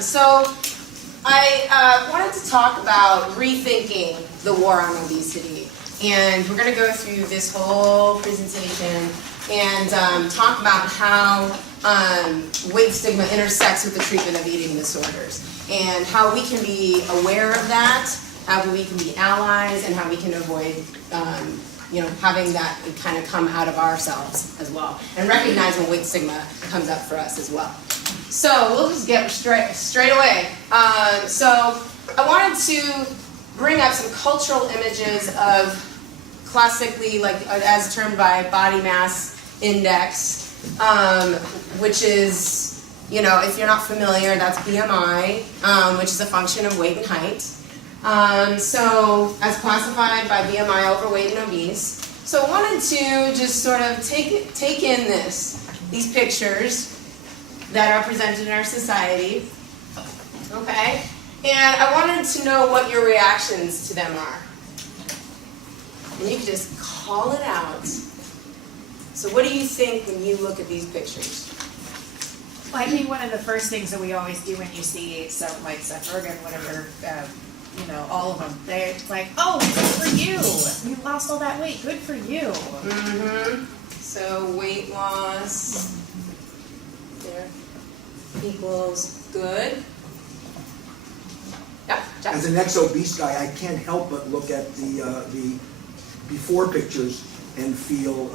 So I wanted to talk about rethinking the war on obesity. And we're going to go through this whole presentation and talk about how weight stigma intersects with the treatment of eating disorders, and how we can be aware of that, how we can be allies, and how we can avoid having that kind of come out of ourselves as well, and recognize when weight stigma comes up for us as well. So we'll just get straight away. So I wanted to bring up some cultural images of classically, like as termed by body mass index, which is, if you're not familiar, that's BMI, which is a function of weight and height. So as classified by BMI, overweight and obese. So I wanted to just sort of take in these pictures that are presented in our society, okay? And I wanted to know what your reactions to them are. And you can just call it out. So what do you think when you look at these pictures? Well, I think one of the first things that we always do when you see some like Seth Rogen, whatever, all of them, they're like, oh, good for you. You lost all that weight. Good for you. Mm-hmm. So weight loss there equals good. Yep. Jack. As an ex-obese guy, I can't help but look at the before pictures and feel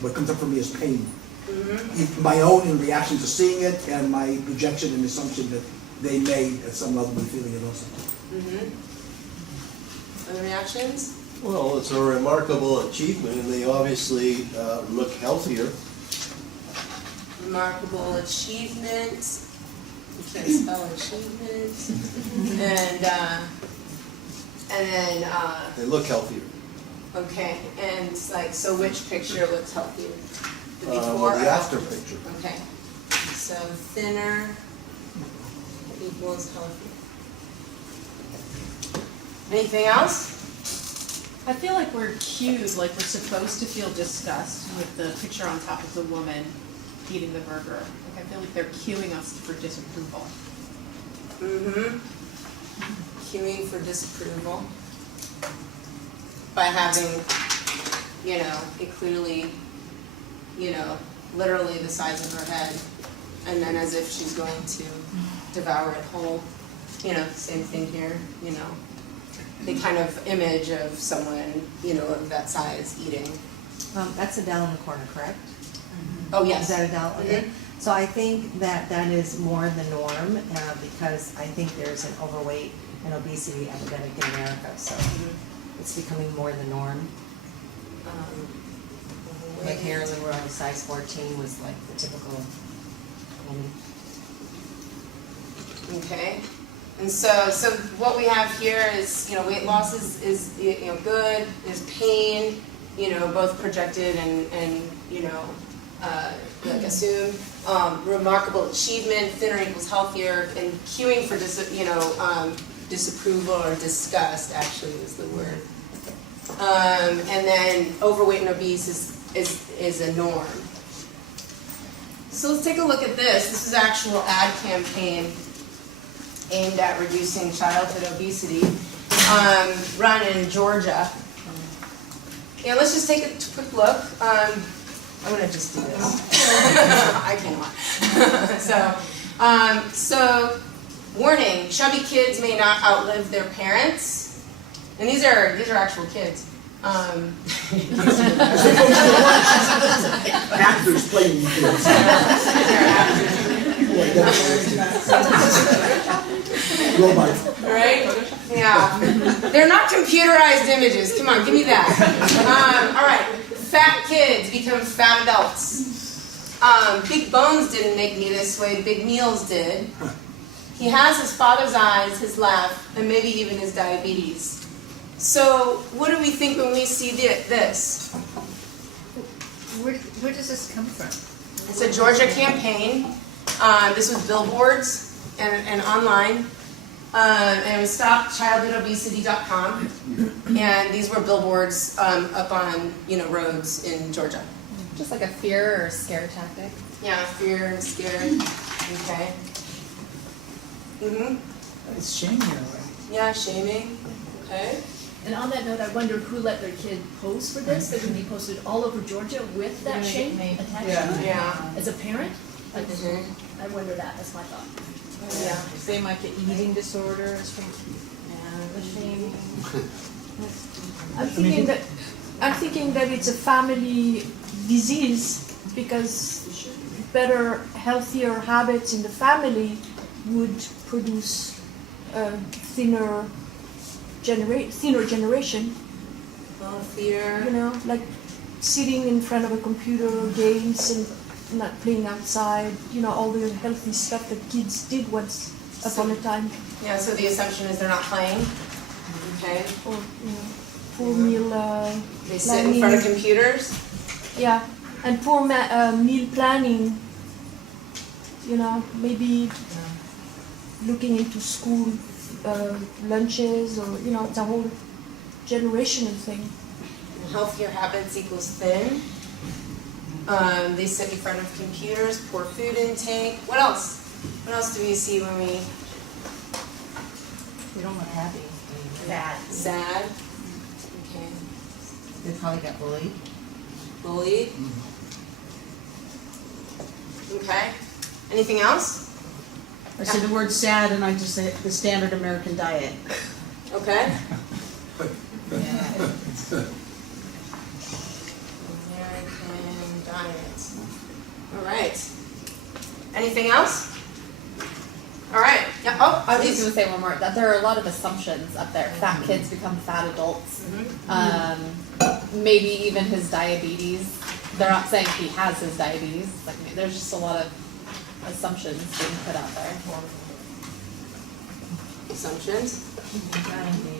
what comes up for me as pain. Mm-hmm. My own reaction to seeing it, and my projection and assumption that they may, at some level, be feeling it also. Mm-hmm. Other reactions? Well, it's a remarkable achievement, and they obviously look healthier. Remarkable achievement. You can't spell achievement. And then They look healthier. okay, and it's like, so which picture looks healthier? The before Well, or the after picture. Okay, so thinner equals healthier. Anything else? I feel like we're cued, like we're supposed to feel disgust with the picture on top of the woman eating the burger. Like I feel like they're cueing us for disapproval. Mm-hmm. Cueing for disapproval by having, it clearly, literally the size of her head, and then as if she's going to devour it whole. Same thing here, the kind of image of someone, of that size eating. That's Adele in the corner, correct? Oh, yes. Is that Adele? Okay. Mm-hmm. So I think that is more the norm because I think there's an overweight and obesity epidemic in America. So it's becoming more the norm. Like Marilyn Monroe, size 14 was like the typical woman. Okay. And so what we have here is, weight loss is good, is pain, both projected and assumed. Remarkable achievement, thinner equals healthier, and cueing for disapproval or disgust actually is the word. And then overweight and obese is a norm. So let's take a look at this. This is actual ad campaign aimed at reducing childhood obesity, run in Georgia. Yeah, let's just take a quick look. I'm going to just do this. I cannot. So, warning: chubby kids may not outlive their parents. And these are actual kids. Actors playing these kids. Robot. Right? Yeah. They're not computerized images. Come on, give me that. All right. Fat kids become fat adults. Big bones didn't make me this way. Big meals did. He has his father's eyes, his laugh, and maybe even his diabetes. So what do we think when we see this? Where does this come from? It's a Georgia campaign. This was billboards and online. And it was StopChildhoodObesity.com. And these were billboards up on roads in Georgia. Just like a fear or scare tactic. Yeah, fear and scare. Okay. Mm-hmm. It's shaming in a way. Yeah, shaming. Okay. And on that note, I wonder who let their kid pose for this, because when they posted all over Georgia with that Really shame made- attached Yeah. to it. Yeah. As a parent, Mhm. I wonder that, that's my thought. Yeah. They might get eating disorders from the shaming. I'm thinking that it's a family disease because better, healthier habits in the family would produce a thinner generation. Healthier. You know, like sitting in front of a computer, games, and not playing outside. You know, all the healthy stuff that kids did once upon a time. Yeah, so the assumption is they're not playing. Okay. Or you know, poor meal. They sit in front of computers. Yeah, and poor meal planning. You know, maybe looking into school lunches, or you know, it's a whole generational thing. Healthier habits equals thin. They sit in front of computers, poor food intake. What else? What else do we see when we We don't look happy. sad? Okay. They probably got bullied. Bullied. Okay. Anything else? I say the word sad and I just say the standard American diet. Okay. American diet. All right. Anything else? All right. Yeah. Oh, I was just please. going to say one more, that there are a lot of assumptions up there. Fat kids become fat adults. Maybe even his diabetes. They're not saying he has his diabetes. Like, there's just a lot of assumptions being put out there. Assumptions. Trying to be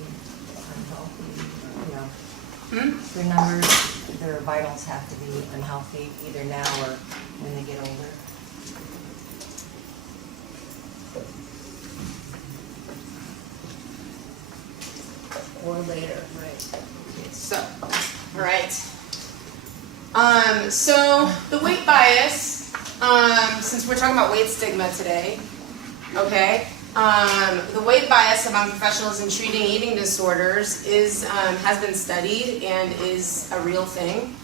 unhealthy, you know. Hmm? Their numbers, their vitals have to be unhealthy either now or when they get older. Or later, right. So, all right. So the weight bias, since we're talking about weight stigma today, okay, the weight bias among professionals in treating eating disorders is, has been studied and is a real thing.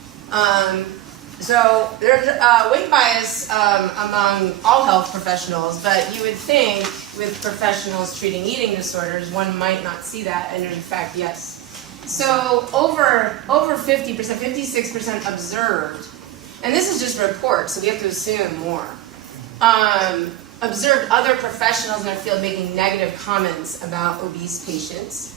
So there's weight bias among all health professionals, but you would think with professionals treating eating disorders, one might not see that, and in fact, yes. So over 50%, 56% observed, and this is just reports, so we have to assume more, observed other professionals in their field making negative comments about obese patients.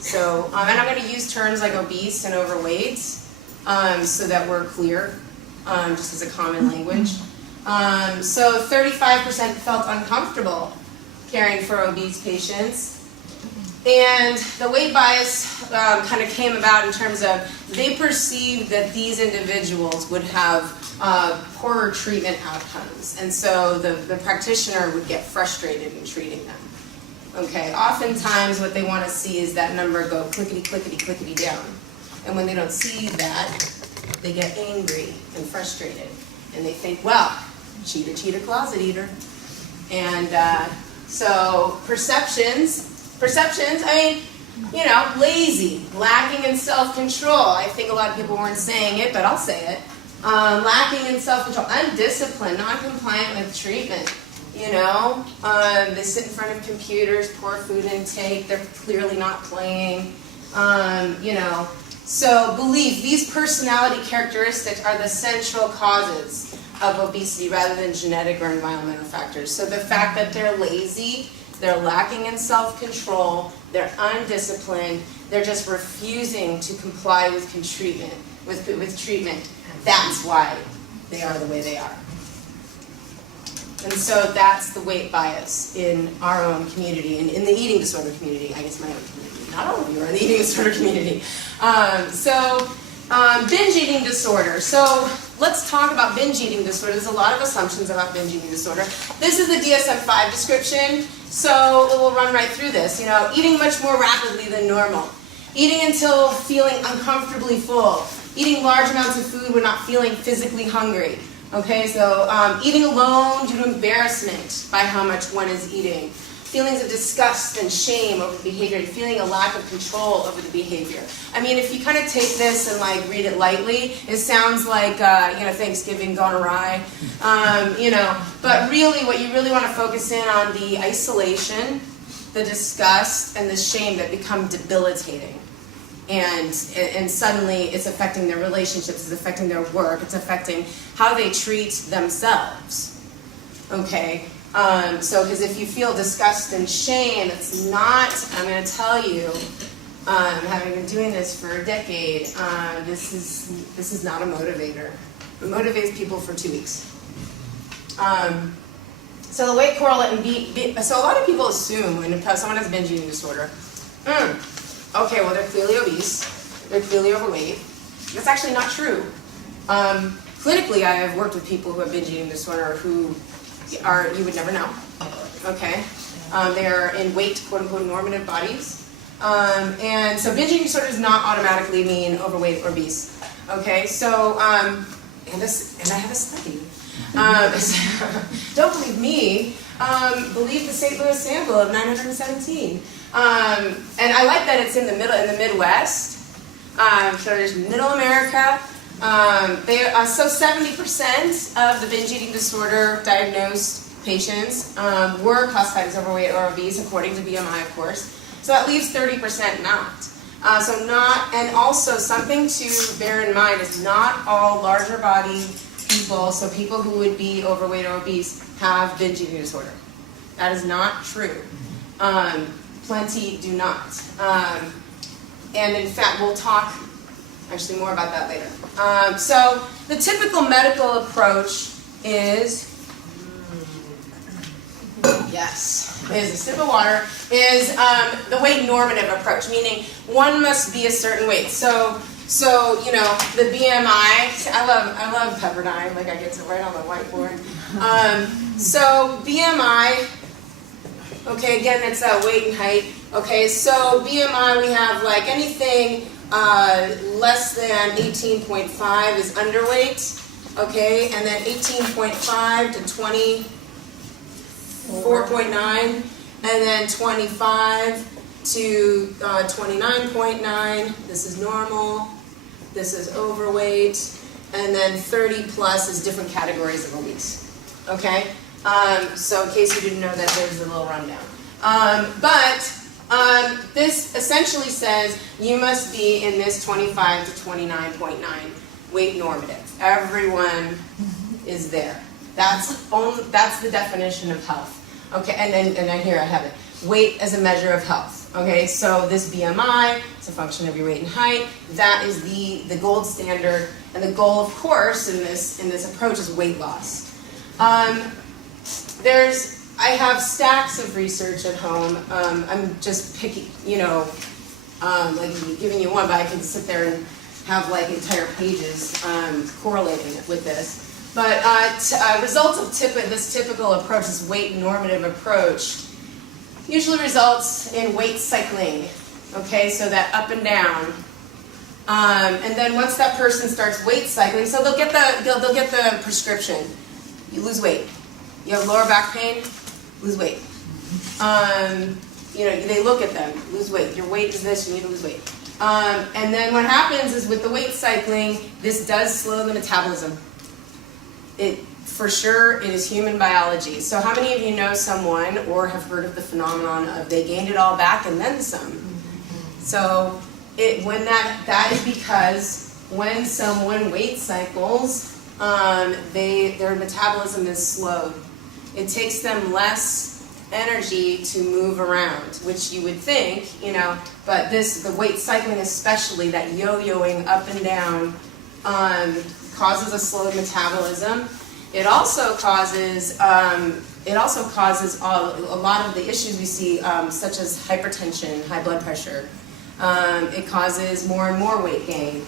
So, and I'm going to use terms like obese and overweight so that we're clear, just as a common language. So 35% felt uncomfortable caring for obese patients. And the weight bias kind of came about in terms of they perceived that these individuals would have poorer treatment outcomes. And so the practitioner would get frustrated in treating them. Okay, oftentimes what they want to see is that number go clickety, clickety, clickety down. And when they don't see that, they get angry and frustrated. And they think, well, cheater, cheater, closet eater. And so perceptions, I mean, you know, lazy, lacking in self-control. I think a lot of people weren't saying it, but I'll say it. Lacking in self-control, undisciplined, non-compliant with treatment. You know, they sit in front of computers, poor food intake, they're clearly not playing. You know, so belief, these personality characteristics are the central causes of obesity rather than genetic or environmental factors. So the fact that they're lazy, they're lacking in self-control, they're undisciplined, they're just refusing to comply with treatment. That's why they are the way they are. And so that's the weight bias in our own community, and in the eating disorder community, I guess my own community. Not all of you are in the eating disorder community. Binge eating disorder. So let's talk about binge eating disorder. There's a lot of assumptions about binge eating disorder. This is the DSM-5 description, so we'll run right through this. You know, eating much more rapidly than normal. Eating until feeling uncomfortably full. Eating large amounts of food when not feeling physically hungry. Okay, so eating alone due to embarrassment by how much one is eating. feelings of disgust and shame over behavior, and feeling a lack of control over the behavior. I mean, if you kind of take this and like read it lightly, it sounds like Thanksgiving gone awry, But really, what you really want to focus in on the isolation, the disgust, and the shame that become debilitating. And suddenly it's affecting their relationships, it's affecting their work, it's affecting how they treat themselves. Okay? Because if you feel disgust and shame, it's not, I'm going to tell you, having been doing this for a decade, this is not a motivator. It motivates people for 2 weeks. So the weight correlate and so a lot of people assume when someone has a binge eating disorder, okay, well they're clearly obese, they're clearly overweight. That's actually not true. Clinically, I have worked with people who have binge eating disorder who are, you would never know, okay? They're in weight, quote unquote, normative bodies. And so binge eating disorder does not automatically mean overweight or obese, okay? So, and I have a study. Don't believe me, believe the St. Louis sample of 917. And I like that it's in the middle, in the Midwest. So there's Middle America. So 70% of the binge eating disorder diagnosed patients were classified as overweight or obese, according to BMI, of course. So that leaves 30% not. And also something to bear in mind is not all larger body people, so people who would be overweight or obese, have binge eating disorder. That is not true. Plenty do not. And in fact, we'll talk actually more about that later. So the typical medical approach is, is a sip of water, is the weight normative approach, meaning one must be a certain weight. So the BMI, I love Pepperdine, like I get to write on the whiteboard. So BMI, okay, again, it's weight and height. Okay, so BMI, we have like anything less than 18.5 is underweight, okay, and then 18.5 to 24.9, and then 25 to 29.9, this is normal, this is overweight, and then 30 plus is different categories of obese, okay? So in case you didn't know that, there's a little rundown. This essentially says you must be in this 25 to 29.9 weight normative. Everyone is there. That's the definition of health. Okay, and then here I have it. Weight as a measure of health. Okay, so this BMI, it's a function of your weight and height. That is the gold standard, and the goal, of course, in this approach is weight loss. I have stacks of research at home. I'm just picking, like giving you one, but I can sit there and have like entire pages correlating it with this. But results of this typical approach, this weight normative approach, usually results in weight cycling. Okay, so that up and down. And then once that person starts weight cycling, so they'll get the prescription. You lose weight. You have lower back pain, lose weight. They look at them, lose weight. Your weight is this, you need to lose weight. And then what happens is with the weight cycling, this does slow the metabolism. For sure, it is human biology. So how many of you know someone or have heard of the phenomenon of they gained it all back and then some? So that is because when someone weight cycles, their metabolism is slowed. It takes them less energy to move around, which you would think, but the weight cycling especially, that yo-yoing up and down, causes a slowed metabolism. It also causes a lot of the issues we see, such as hypertension, high blood pressure. It causes more and more weight gain,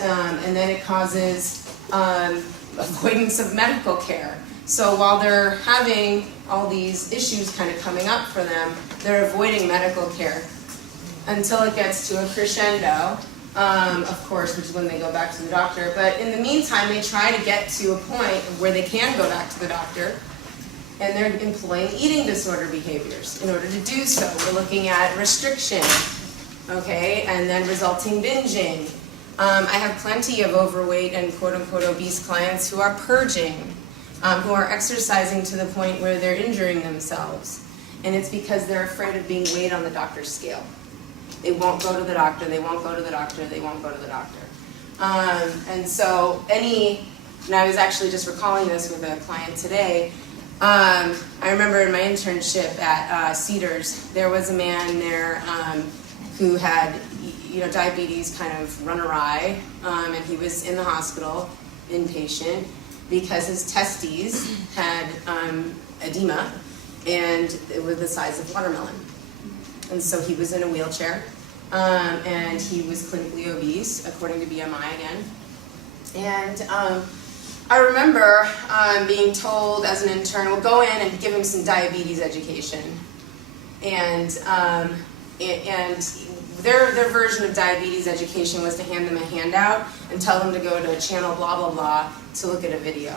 and then it causes avoidance of medical care. So while they're having all these issues kind of coming up for them, they're avoiding medical care until it gets to a crescendo, of course, which is when they go back to the doctor. But in the meantime, they try to get to a point where they can go back to the doctor. and they're employing eating disorder behaviors. In order to do so, we're looking at restriction, okay, and then resulting binging. I have plenty of overweight and quote-unquote obese clients who are purging, who are exercising to the point where they're injuring themselves. And it's because they're afraid of being weighed on the doctor's scale. They won't go to the doctor, they won't go to the doctor, they won't go to the doctor. And so and I was actually just recalling this with a client today. I remember in my internship at Cedars, there was a man there who had diabetes kind of run awry, and he was in the hospital, inpatient, because his testes had edema, and it was the size of watermelon. And so he was in a wheelchair, and he was clinically obese, according to BMI again. And I remember being told as an intern, we'll go in and give him some diabetes education. And their version of diabetes education was to hand them a handout and tell them to go to channel blah, blah, blah to look at a video.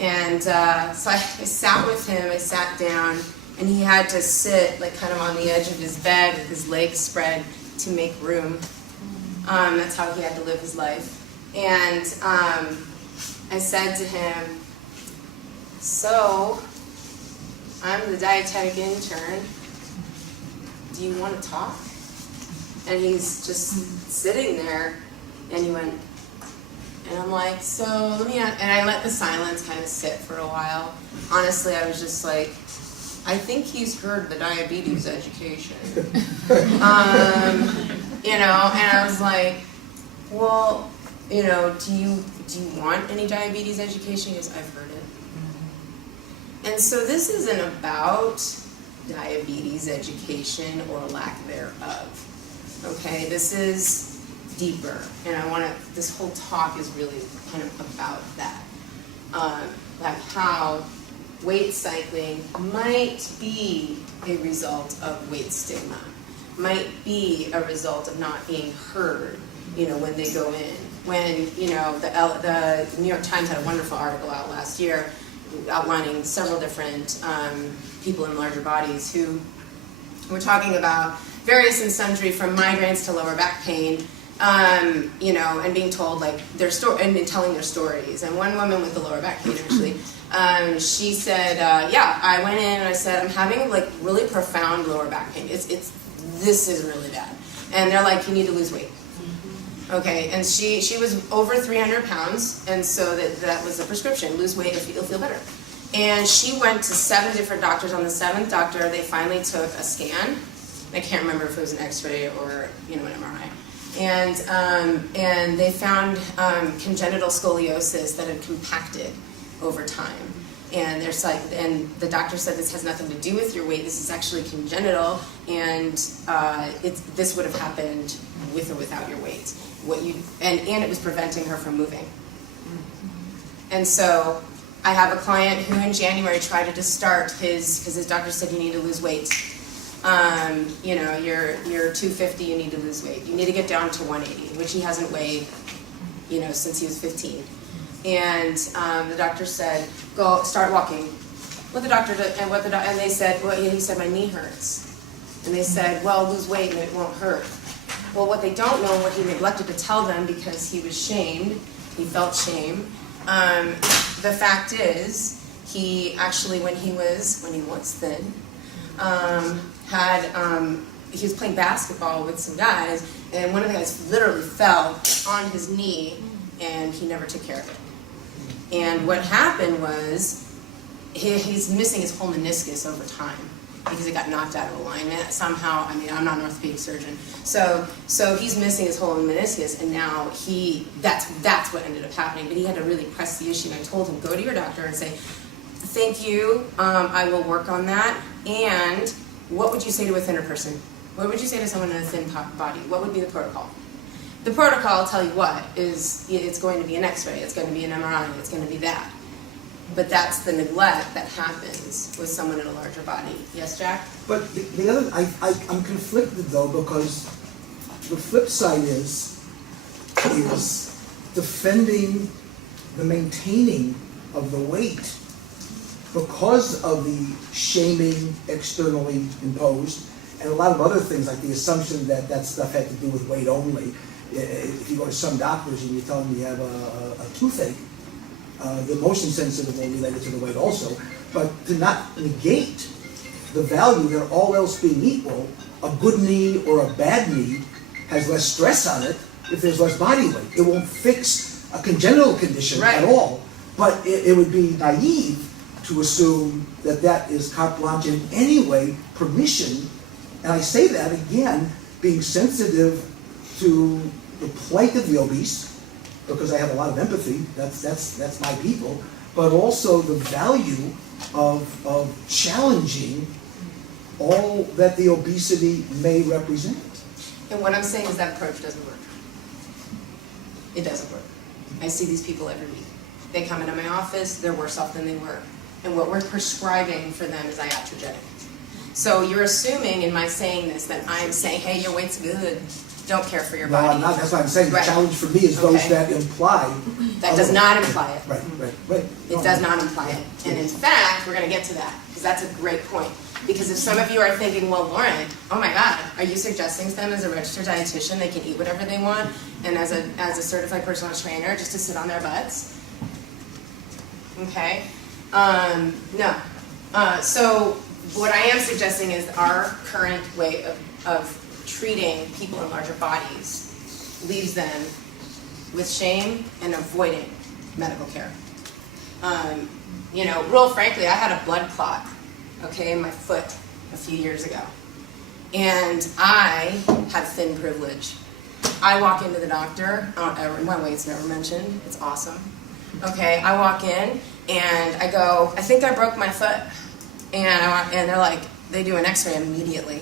And so I sat with him, I sat down, and he had to sit like kind of on the edge of his bed with his legs spread to make room. That's how he had to live his life. And I said to him, so, I'm the dietetic intern. Do you want to talk? And he's just sitting there, and he went, and I'm like, so let me ask, and I let the silence kind of sit for a while. Honestly, I was just like, I think he's heard the diabetes education. And I was like, well, do you want any diabetes education? He goes, I've heard it. And so this isn't about diabetes education or lack thereof. Okay, this is deeper, and this whole talk is really kind of about that. Like how weight cycling might be a result of weight stigma, might be a result of not being heard, when they go in. When, the New York Times had a wonderful article out last year outlining several different people in larger bodies who were talking about various and sundry, from migraines to lower back pain, and being told like their story and telling their stories. And one woman with the lower back pain actually, she said, I went in and I said, I'm having like really profound lower back pain. This is really bad. And they're like, you need to lose weight. Okay, and she was over 300 pounds, and so that was the prescription: lose weight, you'll feel better. And she went to 7 different doctors. On the 7th doctor, they finally took a scan. I can't remember if it was an X-ray or an MRI. And they found congenital scoliosis that had compacted over time. And and the doctor said this has nothing to do with your weight. This is actually congenital, and this would have happened with or without your weight. And it was preventing her from moving. And so I have a client who in January tried to start because his doctor said you need to lose weight. You're 250, you need to lose weight. You need to get down to 180, which he hasn't weighed, since he was 15. And the doctor said, go start walking. What the doctor did, and they said, well, he said my knee hurts. And they said, well, lose weight and it won't hurt. Well, what they don't know, what he neglected to tell them because he was shamed, he felt shame. The fact is, he actually, when he was thin, he was playing basketball with some guys, and one of the guys literally fell on his knee, and he never took care of it. And what happened was, he's missing his whole meniscus over time because it got knocked out of alignment somehow. I'm not an orthopedic surgeon, so he's missing his whole meniscus, and now that's what ended up happening. But he had to really press the issue, and I told him, go to your doctor and say, thank you, I will work on that. And what would you say to a thinner person? What would you say to someone in a thin body? What would be the protocol? The protocol, I'll tell you what, is it's going to be an X-ray, it's going to be an MRI, it's going to be that. But that's the neglect that happens with someone in a larger body. Yes, Jack? But the other, I'm conflicted though, because the flip side is defending the maintaining of the weight, because of the shaming externally imposed, and a lot of other things, like the assumption that that stuff had to do with weight only. If you go to some doctors and you tell them you have a toothache, the motion sensitive will relate it to the weight also. But to not negate the value that all else being equal, a good knee or a bad knee has less stress on it if there's less body weight. It won't fix a congenital condition Right. at all, but it would be naive to assume that that is carte blanche in any way permission. And I say that again, being sensitive to the plight of the obese, because I have a lot of empathy, that's my people, but also the value of challenging all that the obesity may represent. And what I'm saying is that approach doesn't work. It doesn't work. I see these people every week. They come into my office, they're worse off than they were. And what we're prescribing for them is iatrogenic. So you're assuming in my saying this that I'm saying, hey, your weight's good. Don't care for your No, body. I'm not, that's what I'm saying. The Right. challenge for me is those Okay. that imply. That does not imply it. Right. It does not imply it. And in fact, we're going to get to that, because that's a great point. Because if some of you are thinking, well, Lauren, oh my God, are you suggesting to them as a registered dietitian they can eat whatever they want, and as a certified personal trainer just to sit on their butts? Okay. No. So what I am suggesting is our current way of treating people in larger bodies leaves them with shame and avoiding medical care. Real frankly, I had a blood clot, in my foot a few years ago. And I have thin privilege. I walk into the doctor, my weight's never mentioned, it's awesome. Okay, I walk in and I go, I think I broke my foot. And they're like, they do an x-ray immediately.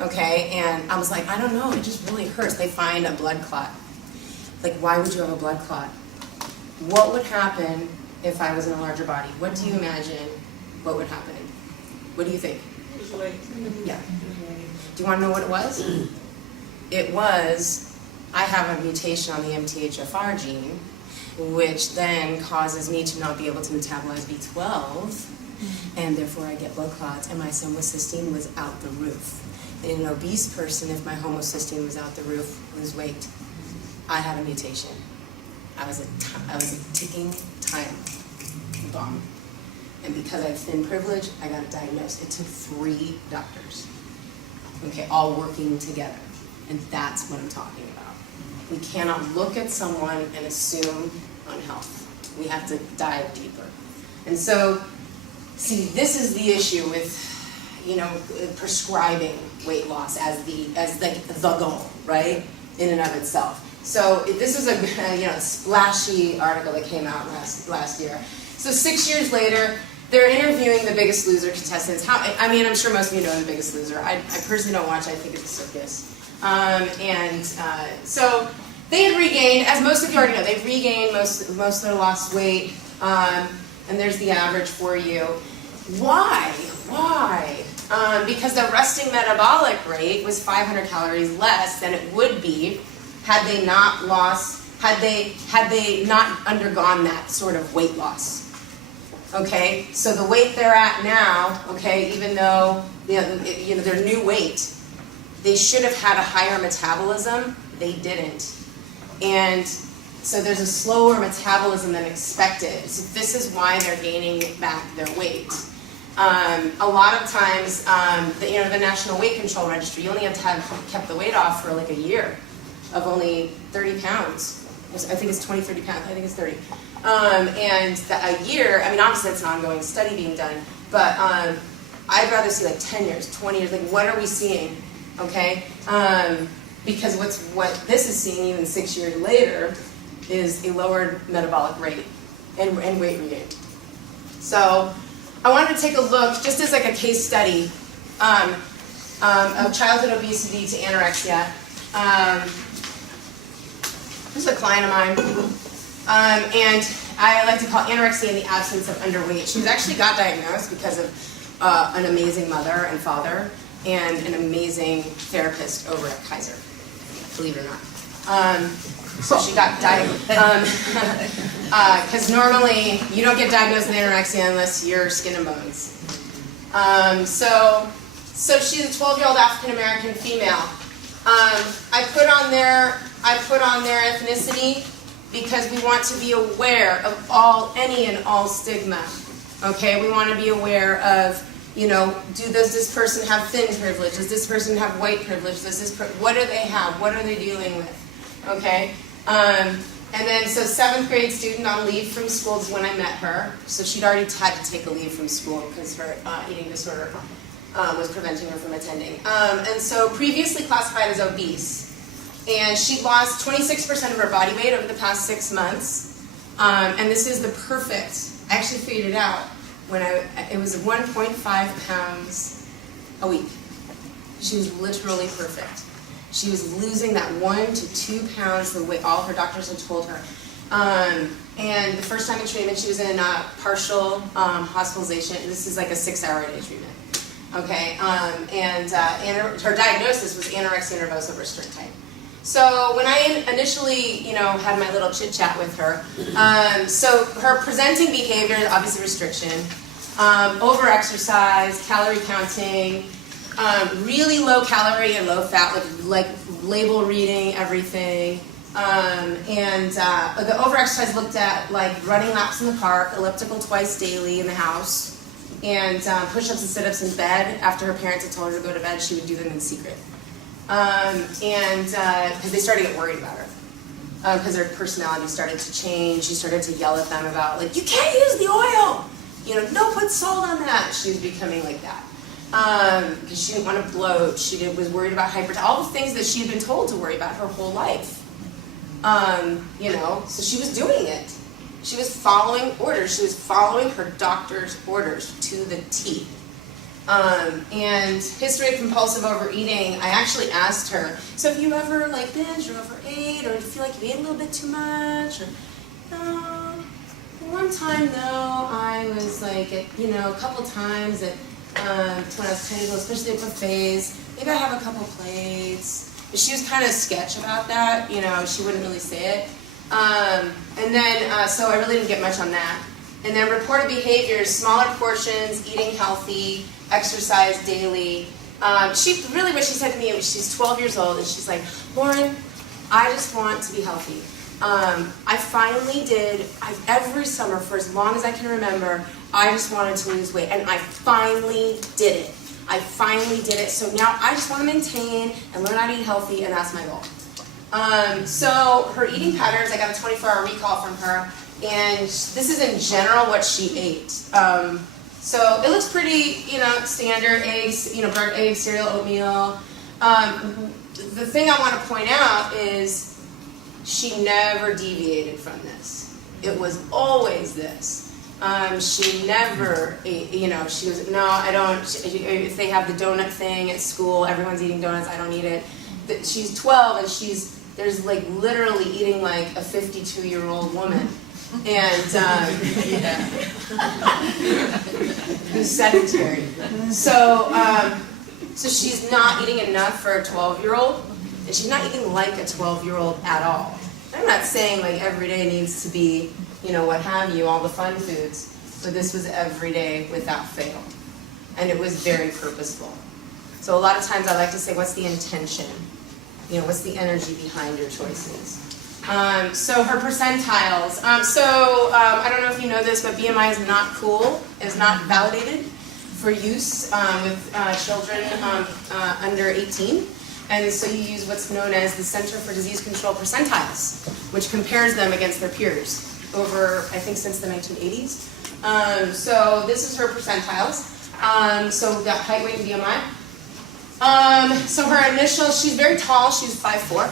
Okay, and I was like, I don't know, it just really hurts. They find a blood clot. Like, why would you have a blood clot? What would happen if I was in a larger body? What do you imagine what would happen? What do you think? Yeah. Do you want to know what it was? It was, I have a mutation on the MTHFR gene, which then causes me to not be able to metabolize B12, and therefore I get blood clots, and my homocysteine was out the roof. In an obese person, if my homocysteine was out the roof, lose weight. I had a mutation. I was a ticking time bomb. And because I have thin privilege, I got it diagnosed. It took 3 doctors, all working together. And that's what I'm talking about. We cannot look at someone and assume unhealth. We have to dive deeper. And so, see, this is the issue with prescribing weight loss as the goal, right? In and of itself. So this was a splashy article that came out last year. So 6 years later, they're interviewing the Biggest Loser contestants. I'm sure most of you know The Biggest Loser. I personally don't watch. I think it's a circus. So they had regained, as most of you already know, they've regained most of their lost weight. And there's the average for you. Why? Because the resting metabolic rate was 500 calories less than it would be had they not undergone that sort of weight loss. Okay, so the weight they're at now, even though their new weight, they should have had a higher metabolism. They didn't, and so there's a slower metabolism than expected. So this is why they're gaining back their weight. A lot of times, the National Weight Control Registry, you only have to have kept the weight off for like a year of only 30 pounds. I think it's 20, 30 pounds. I think it's 30. A year, obviously it's an ongoing study being done, but I'd rather see like 10 years, 20 years. Like, what are we seeing? Okay? Because what this is seeing even 6 years later is a lowered metabolic rate and weight regain. So I wanted to take a look, just as like a case study, of childhood obesity to anorexia. This is a client of mine, and I like to call anorexia in the absence of underweight. She actually got diagnosed because of an amazing mother and father and an amazing therapist over at Kaiser, believe it or not. So she got diagnosed. Because normally you don't get diagnosed with anorexia unless you're skin and bones. So she's a 12-year-old African American female. I put on their ethnicity because we want to be aware of any and all stigma. Okay, we want to be aware of, does this person have thin privilege? Does this person have white privilege? What do they have? What are they dealing with? Okay, and then so 7th grade student on leave from school is when I met her. So she'd already had to take a leave from school because her eating disorder was preventing her from attending. And so previously classified as obese. And she lost 26% of her body weight over the past 6 months. And this is the perfect, I actually figured it out when it was 1.5 pounds a week. She was literally perfect. She was losing that 1 to 2 pounds the way all her doctors had told her. And the first time in treatment, she was in partial hospitalization. This is like a 6-hour-a-day treatment. Okay, and her diagnosis was anorexia nervosa restrict type. So when I initially, had my little chit chat with her, so her presenting behavior, obviously restriction, over-exercise, calorie counting, really low calorie and low fat, like label reading everything, and the over-exercise looked at like running laps in the park, elliptical twice daily in the house, and push-ups and sit-ups in bed. After her parents had told her to go to bed, she would do them in secret. Because they started to get worried about her. Because her personality started to change. She started to yell at them about, like, you can't use the oil! Don't put salt on that. She was becoming like that. Because she didn't want to bloat. She was worried about hypertension. All the things that she had been told to worry about her whole life. So she was doing it. She was following orders. She was following her doctor's orders to the T. And history of compulsive overeating, I actually asked her, so have you ever binge or overate, or feel like you ate a little bit too much? Or, no. One time though, I was a couple times when I was kind of, especially at buffets, maybe I have a couple plates. But she was kind of sketch about that, she wouldn't really say it. And then, so I really didn't get much on that. And then reported behaviors, smaller portions, eating healthy, exercise daily. What she said to me was she's 12 years old and she's like, Lauren, I just want to be healthy. I finally did, every summer for as long as I can remember, I just wanted to lose weight and I finally did it. So now I just want to maintain and learn how to eat healthy, and that's my goal. So her eating patterns, I got a 24-hour recall from her, and this is in general what she ate. So it looks pretty, standard eggs, burnt eggs, cereal, oatmeal. The thing I want to point out is she never deviated from this. It was always this. She never ate, she was, no, I don't, if they have the donut thing at school, everyone's eating donuts, I don't eat it. She's 12 and there's literally eating like a 52-year-old woman. And who's sedentary. So she's not eating enough for a 12-year-old, and she's not eating like a 12-year-old at all. I'm not saying every day needs to be, what have you, all the fun foods, but this was every day without fail. And it was very purposeful. So a lot of times I like to say, what's the intention? What's the energy behind your choices? So her percentiles. I don't know if you know this, but BMI is not cool, is not validated for use with children under 18. And so you use what's known as the Center for Disease Control percentiles, which compares them against their peers over, I think, since the 1980s. So this is her percentiles. So we've got height, weight, and BMI. So her initial, she's very tall, she's 5'4".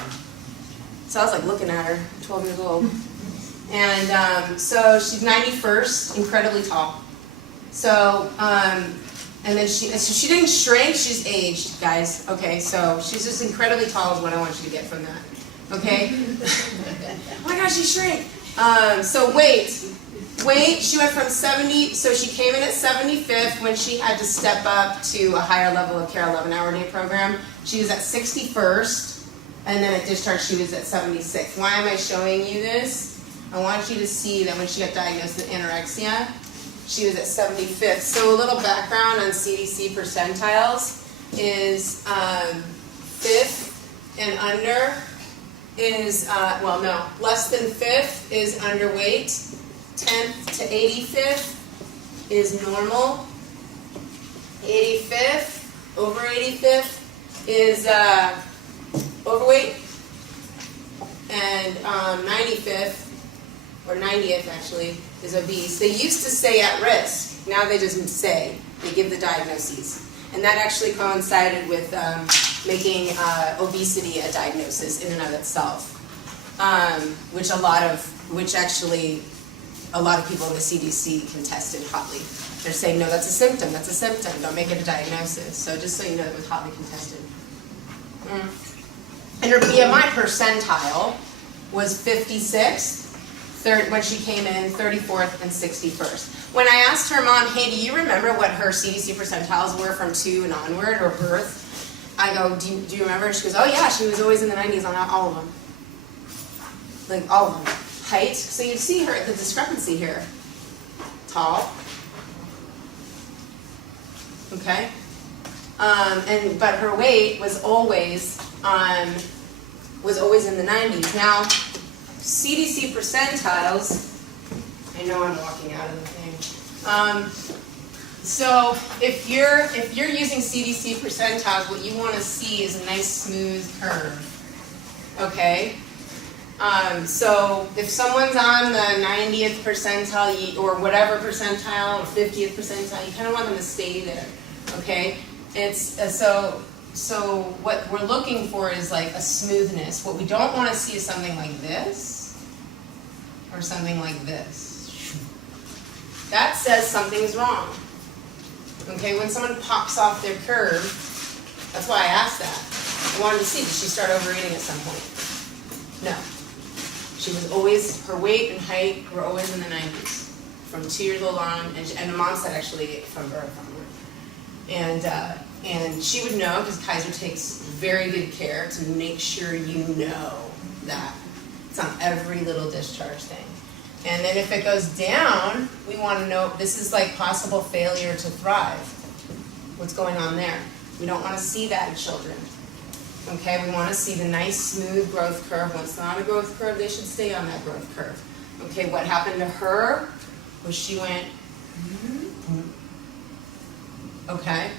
So I was looking at her, 12 years old. And so she's 91st, incredibly tall. So, and then she didn't shrink, she's aged, guys. Okay, so she's just incredibly tall is what I want you to get from that. Okay? Oh my gosh, she shrank. So weight, she went from 70, so she came in at 75th when she had to step up to a higher level of care, 11-hour-a-day program. She was at 61st, and then at discharge she was at 76th. Why am I showing you this? I want you to see that when she got diagnosed with anorexia, she was at 75th. So a little background on CDC percentiles is 5th and under is, less than 5th is underweight, 10th to 85th is normal, 85th, over 85th is overweight, and 95th, or 90th actually, is obese. They used to say at risk, now they just say, they give the diagnoses. And that actually coincided with making obesity a diagnosis in and of itself, which a lot of people in the CDC contested hotly. They're saying, no, that's a symptom, don't make it a diagnosis. So just so you know, it was hotly contested. And her BMI percentile was 56th, when she came in, 34th and 61st. When I asked her mom, hey, do you remember what her CDC percentiles were from 2 and onward, or birth? I go, do you remember? She goes, oh yeah, she was always in the 90s on all of them. Like all of them. Height, so you see her, the discrepancy here. Tall. Okay. But her weight was always in the 90s. Now, CDC percentiles, I know I'm walking out of the thing. So if you're using CDC percentiles, what you want to see is a nice smooth curve. Okay? So if someone's on the 90th percentile or whatever percentile or 50th percentile, you kind of want them to stay there. Okay? It's so what we're looking for is like a smoothness. What we don't want to see is something like this or something like this. That says something's wrong. Okay, when someone pops off their curve, that's why I asked that. I wanted to see, did she start overeating at some point? No. She was always, her weight and height were always in the 90s, from 2 years old on, and the mom said actually from birth onward. And she would know, because Kaiser takes very good care to make sure you know that. It's on every little discharge thing. And then if it goes down, we want to know, this is like possible failure to thrive. What's going on there? We don't want to see that in children. Okay, we want to see the nice smooth growth curve. Once they're on a growth curve, they should stay on that growth curve. Okay, what happened to her was she went, okay,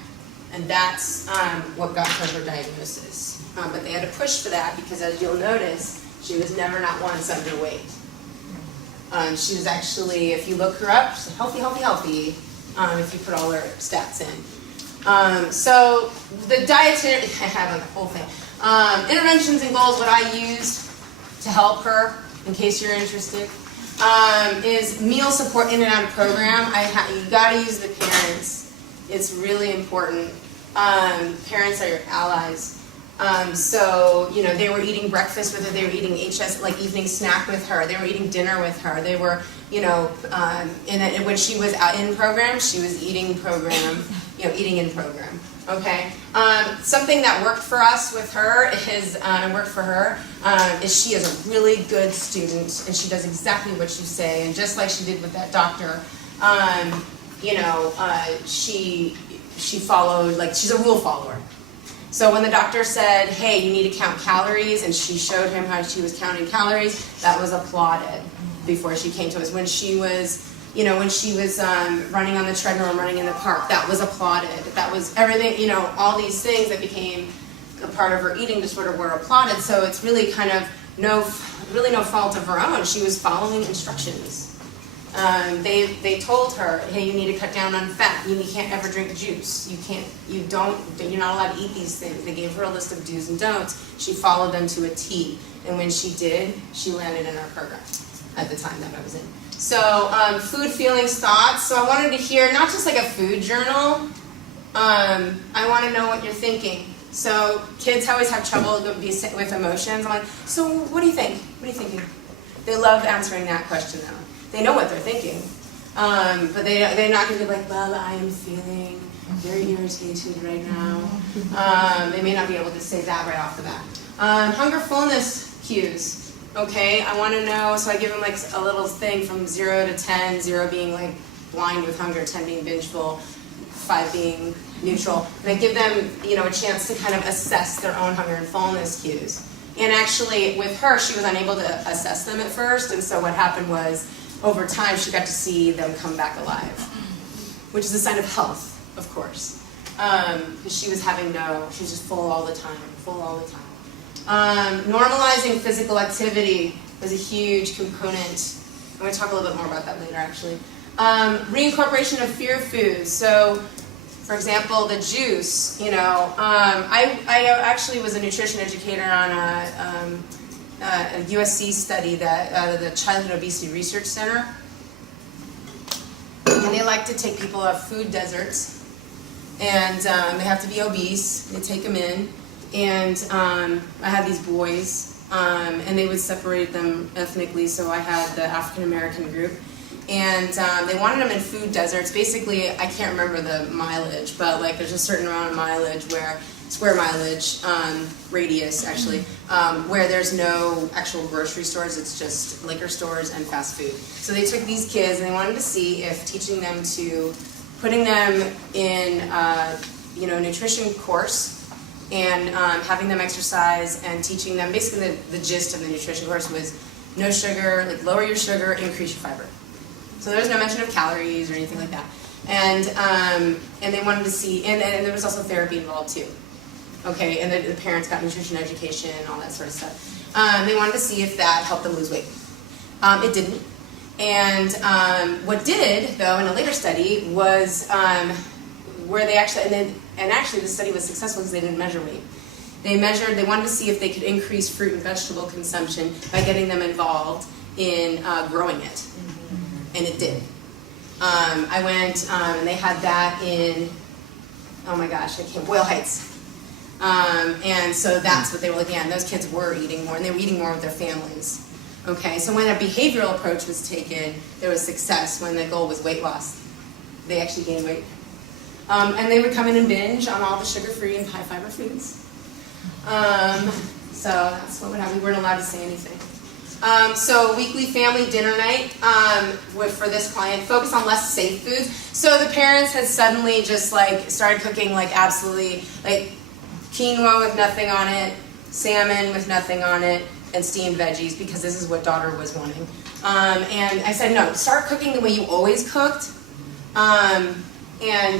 and that's what got her diagnosis. But they had to push for that because, as you'll notice, she was never not once underweight. She was actually, if you look her up, she's healthy, if you put all her stats in. So the dietary, I have a whole thing. Interventions and goals, what I used to help her, in case you're interested, is meal support in and out of program. You got to use the parents. It's really important. Parents are your allies. So, you know, they were eating breakfast with her, they were eating HS, like evening snack with her, they were eating dinner with her, they were, you know, when she was out in program, she was eating program, you know, eating in program, okay? Something that worked for us with her is, is she is a really good student, and she does exactly what you say, and just like she did with that doctor, you know, she followed, like, she's a rule follower. So when the doctor said, hey, you need to count calories, and she showed him how she was counting calories, that was applauded before she came to us. When she was, you know, running on the treadmill and running in the park, that was applauded. That was everything, you know, all these things that became a part of her eating disorder were applauded. So it's really kind of no fault of her own. She was following instructions. They told her, hey, you need to cut down on fat. You can't ever drink juice. You're not allowed to eat these things. They gave her a list of do's and don'ts. She followed them to a T. And when she did, she landed in our program at the time that I was in. So, food, feelings, thoughts. So I wanted to hear, not just like a food journal, I want to know what you're thinking. So kids always have trouble with emotions. I'm like, so what do you think? What are you thinking? They love answering that question though. They know what they're thinking, but they're not going to be like, well, I am feeling very irritated right now. They may not be able to say that right off the bat. Hunger, fullness cues. Okay, I want to know, so I give them like a little thing from 0 to 10, 0 being like blind with hunger, 10 being vengeful, 5 being neutral. And I give them, a chance to kind of assess their own hunger and fullness cues. And actually, with her, she was unable to assess them at first, and so what happened was, over time, she got to see them come back alive, which is a sign of health, of course. Because she was just full all the time. Normalizing physical activity was a huge component. I'm going to talk a little bit more about that later, actually. Reincorporation of fear foods. So, for example, the juice. I actually was a nutrition educator on a USC study that the Childhood Obesity Research Center, and they like to take people off food deserts, and they have to be obese. They take them in. And I had these boys, and they would separate them ethnically, so I had the African American group. And they wanted them in food deserts. Basically, I can't remember the mileage, but like there's a certain amount of mileage square mileage, radius actually, where there's no actual grocery stores, it's just liquor stores and fast food. So they took these kids and they wanted to see if putting them in a nutrition course, and having them exercise and teaching them, basically the gist of the nutrition course was no sugar, like lower your sugar, increase your fiber. So there was no mention of calories or anything like that. And they wanted to see, and there was also therapy involved too. Okay, and the parents got nutrition education and all that sort of stuff. They wanted to see if that helped them lose weight. It didn't. And what did, though, in a later study was where they actually, and actually the study was successful because they didn't measure weight. They wanted to see if they could increase fruit and vegetable consumption by getting them involved in growing it. And it did. I went, and they had that in, Boyle Heights. And so that's what they were looking at. And those kids were eating more, and they were eating more with their families. Okay, so when a behavioral approach was taken, there was success. When the goal was weight loss, they actually gained weight. And they would come in and binge on all the sugar-free and high-fiber foods. So that's what would happen. We weren't allowed to say anything. So weekly family dinner night for this client, focus on less safe foods. So the parents had suddenly just started cooking absolutely quinoa with nothing on it, salmon with nothing on it, and steamed veggies because this is what daughter was wanting. And I said, no, start cooking the way you always cooked. And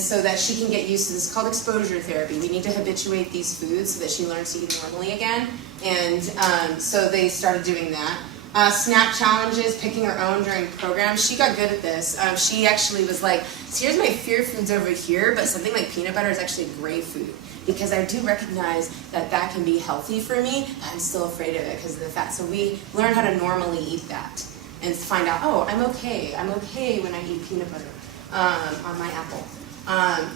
so that she can get used to this. It's called exposure therapy. We need to habituate these foods so that she learns to eat normally again. And so they started doing that. Snack challenges, picking her own during programs. She got good at this. She actually was like, so here's my fear foods over here, but something like peanut butter is actually a great food. Because I do recognize that that can be healthy for me, but I'm still afraid of it because of the fat. So we learn how to normally eat that and find out, oh, I'm okay. I'm okay when I eat peanut butter on my apple.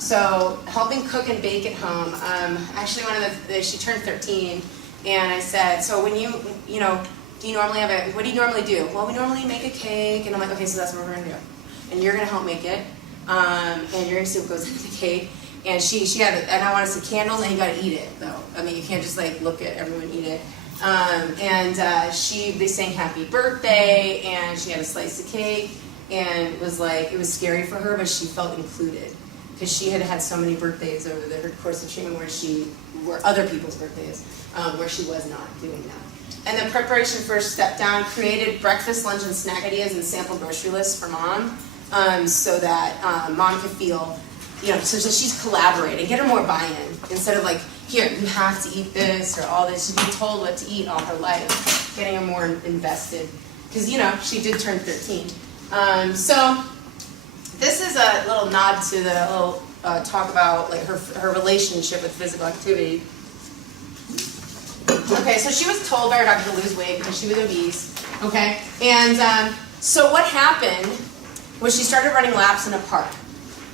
So helping cook and bake at home. Actually, she turned 13, and I said, so when you do you normally what do you normally do? Well, we normally make a cake, and I'm like, okay, so that's what we're gonna do. And you're gonna help make it, and you're gonna see what goes into the cake. And she had it, and I want to see candles, and you got to eat it though. I mean, you can't just look at everyone eat it. They sang happy birthday, and she had a slice of cake, and it was scary for her, but she felt included because she had so many birthdays over the course of treatment where other people's birthdays, where she was not doing that. And then preparation for a step down, created breakfast, lunch, and snack ideas and sample grocery lists for mom, so that mom could feel. So she's collaborating, get her more buy-in, instead of here, you have to eat this or all this. She's been told what to eat all her life, getting her more invested. Because, she did turn 13. So this is a little nod to the little talk about her relationship with physical activity. Okay, so she was told by her doctor to lose weight because she was obese. Okay, and so what happened was she started running laps in a park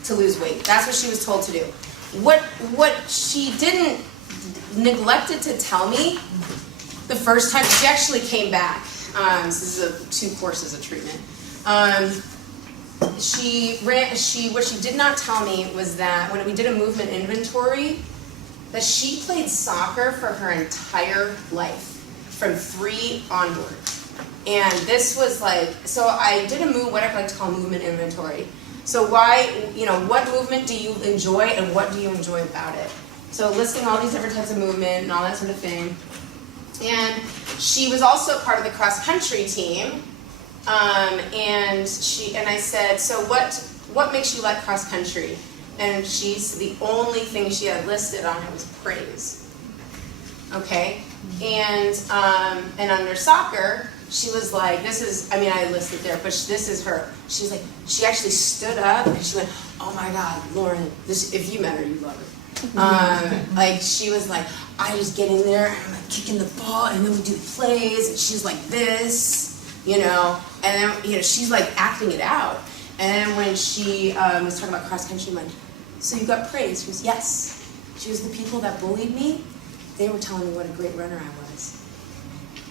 to lose weight. That's what she was told to do. What she neglected to tell me the first time, she actually came back. This is 2 courses of treatment. What she did not tell me was that when we did a movement inventory, that she played soccer for her entire life. from 3 onward. And this was like, so I did what I like to call movement inventory. So why, what movement do you enjoy and what do you enjoy about it? So listing all these different types of movement and all that sort of thing. And she was also part of the cross country team. And I said, so what makes you like cross country? And the only thing she had listed on it was praise. Okay? And under soccer, she was like, I listed there, but this is her. She was like, she actually stood up and she went, oh my God, Lauren, if you met her, you'd love her. She was like, I was getting there and I'm like kicking the ball and then we do plays and she's like this, and then, she's like acting it out. And then when she was talking about cross country, I'm like, so you got praise? She was, yes. She was, the people that bullied me, they were telling me what a great runner I was.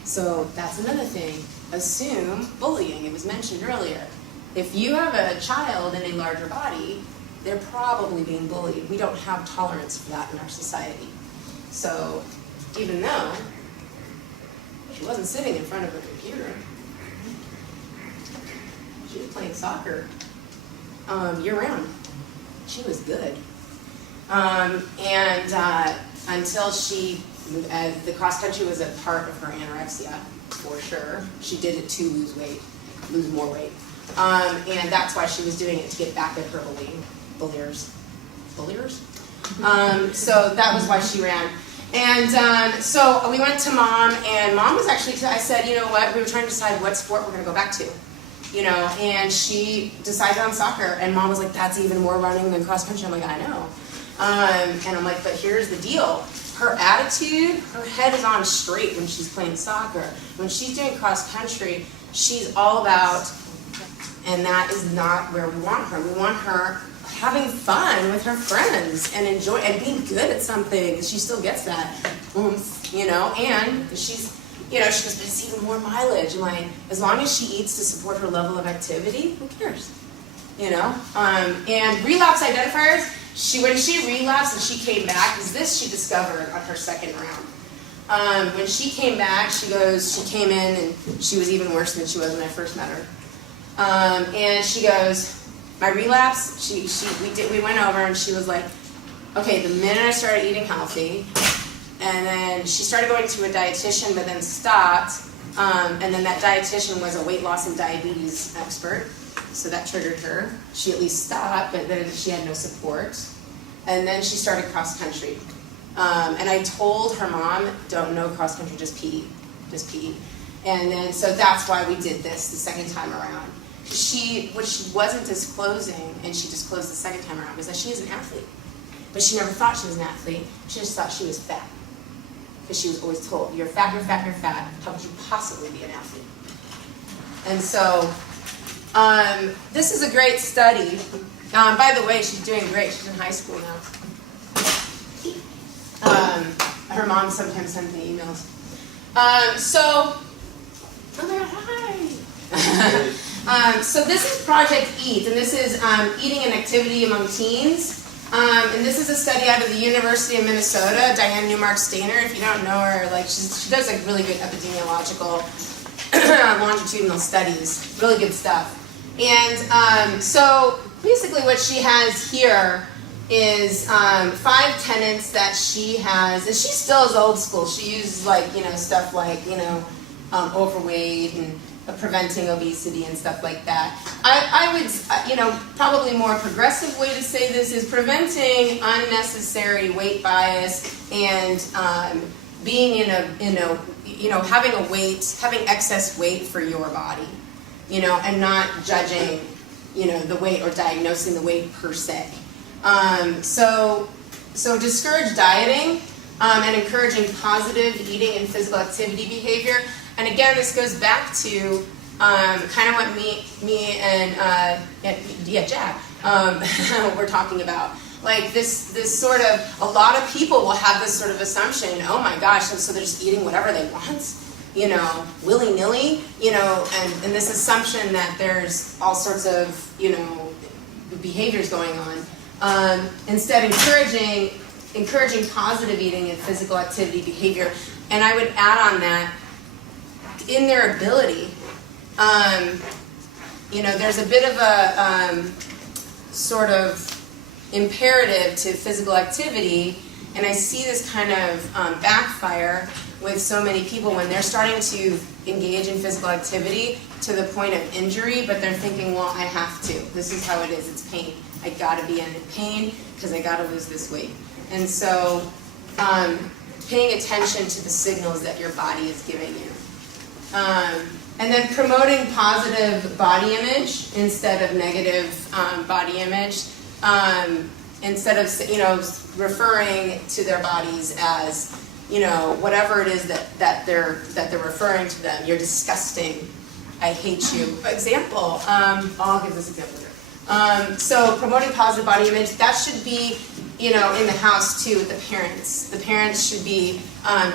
So that's another thing. Assume bullying. It was mentioned earlier. If you have a child in a larger body, they're probably being bullied. We don't have tolerance for that in our society. So even though she wasn't sitting in front of a computer, she was playing soccer year-round. She was good. Until the cross country was a part of her anorexia, for sure. She did it to lose more weight. And that's why she was doing it, to get back at her bulliers. So that was why she ran. And so we went to Mom, and Mom was actually, I said, you know what, we were trying to decide what sport we're going to go back to. And she decided on soccer, and Mom was like, that's even more running than cross country. I'm like, I know. And I'm like, but here's the deal. Her attitude, her head is on straight when she's playing soccer. When she's doing cross country, she's all about, and that is not where we want her. We want her having fun with her friends and enjoy and being good at something. She still gets that, and she's, she goes, but it's even more mileage. I'm like, as long as she eats to support her level of activity, who cares? And relapse identifiers, when she relapsed and she came back, because this she discovered on her second round. When she came back, she came in and she was even worse than she was when I first met her. And she goes, my relapse, we went over and she was like, okay, the minute I started eating healthy, and then she started going to a dietitian but then stopped, and then that dietitian was a weight loss and diabetes expert. So that triggered her. She at least stopped, but then she had no support. And then she started cross country. And I told her mom, no cross country, just PE. And then, so that's why we did this the second time around. What she wasn't disclosing, and she disclosed the second time around, was that she is an athlete. But she never thought she was an athlete. She just thought she was fat. Because she was always told, you're fat, you're fat, you're fat. How could you possibly be an athlete? And so, this is a great study. By the way, she's doing great. She's in high school now. Her mom sometimes sends me emails. Oh my God, hi. So this is Project EAT, and this is eating and activity among teens. And this is a study out of the University of Minnesota, Diane Newmark-Stainer. If you don't know her, she does really good epidemiological longitudinal studies, really good stuff. And so basically what she has here is 5 tenets that she has, and she still is old school. She uses stuff like, overweight and preventing obesity and stuff like that. I would, probably more progressive way to say this is preventing unnecessary weight bias and being having excess weight for your body, and not judging, the weight or diagnosing the weight per se. So discourage dieting and encouraging positive eating and physical activity behavior. And again, this goes back to kind of what me and Jack we're talking about. Like this sort of, a lot of people will have this sort of assumption, oh my gosh, so they're just eating whatever they want, willy-nilly, and this assumption that there's all sorts of, behaviors going on. Instead, encouraging positive eating and physical activity behavior. And I would add on that, in their ability. You know, there's a bit of a sort of imperative to physical activity, and I see this kind of backfire with so many people when they're starting to engage in physical activity to the point of injury, but they're thinking, well, I have to. This is how it is. It's pain. I gotta be in pain because I gotta lose this weight. And so paying attention to the signals that your body is giving you. And then promoting positive body image instead of negative body image. Instead of, you know, referring to their bodies as, you know, whatever it is that they're referring to them. You're disgusting. I hate you. For example, I'll give this example here. So promoting positive body image, that should be, you know, in the house too with the parents. The parents should be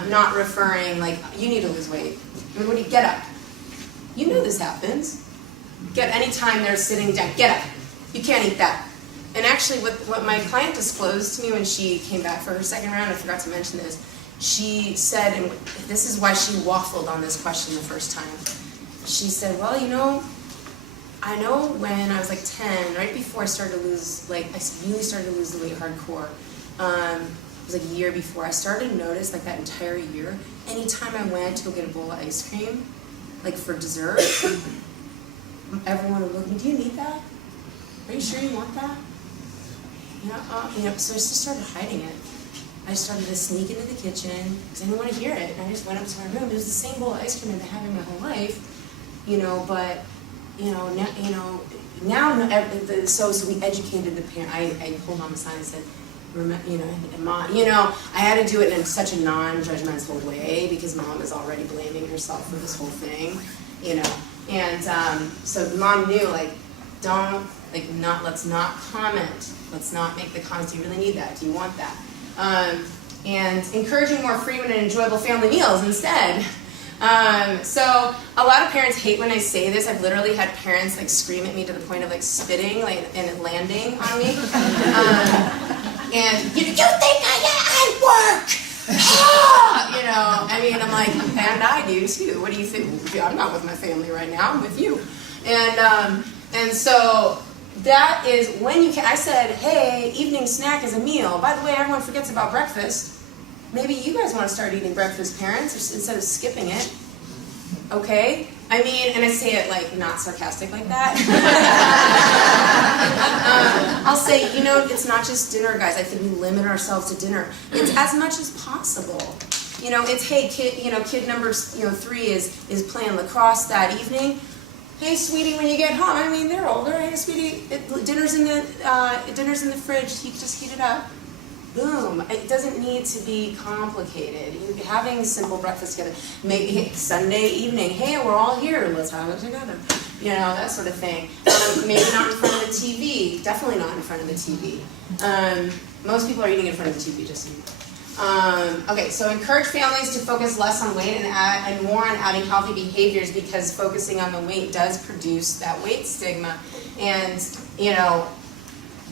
not referring like, you need to lose weight. What do you get up? You know this happens. Anytime they're sitting down, get up. You can't eat that. And actually what my client disclosed to me when she came back for her second round, I forgot to mention this, she said, and this is why she waffled on this question the first time. She said, well, you know, I know when I was like 10, right before I started to lose, like I really started to lose the weight hardcore, it was like a year before, I started to notice like that entire year, anytime I went to go get a bowl of ice cream, like for dessert, everyone would look at me, do you need that? Are you sure you want that? You know, so I just started hiding it. I started to sneak into the kitchen because I didn't want to hear it. And I just went up to my room. It was the same bowl of ice cream I've been having my whole life, you know. But now, so we educated the parent. I pulled mom aside and said, you know, and mom, you know, I had to do it in such a non-judgmental way because mom is already blaming herself for this whole thing, you know. And so mom knew, like, let's not comment. Let's not make the comments. Do you really need that? Do you want that? And encouraging more frequent and enjoyable family meals instead. So a lot of parents hate when I say this. I've literally had parents like scream at me to the point of like spitting, like, and it landing on me. And you think I work? You know, I mean, I'm like, and I do too. What do you think? I'm not with my family right now. I'm with you. And so that is when you can. I said, hey, evening snack is a meal. By the way, everyone forgets about breakfast. Maybe you guys want to start eating breakfast, parents, instead of skipping it. Okay? I mean, and I say it like not sarcastic like that. I'll say, you know, it's not just dinner, guys. I think we limit ourselves to dinner. It's as much as possible. You know, it's, hey, kid number 3 is playing lacrosse that evening. Hey, sweetie, when you get home, I mean, they're older. Hey, sweetie, dinner's in the fridge. You can just heat it up. Boom. It doesn't need to be complicated. You're having simple breakfast together. Maybe Sunday evening, hey, we're all here. Let's have it together. You know, that sort of thing. Maybe not in front of the TV. Definitely not in front of the TV. Most people are eating in front of the TV, just so you know. Okay, so encourage families to focus less on weight and more on adding healthy behaviors, because focusing on the weight does produce that weight stigma. And, you know,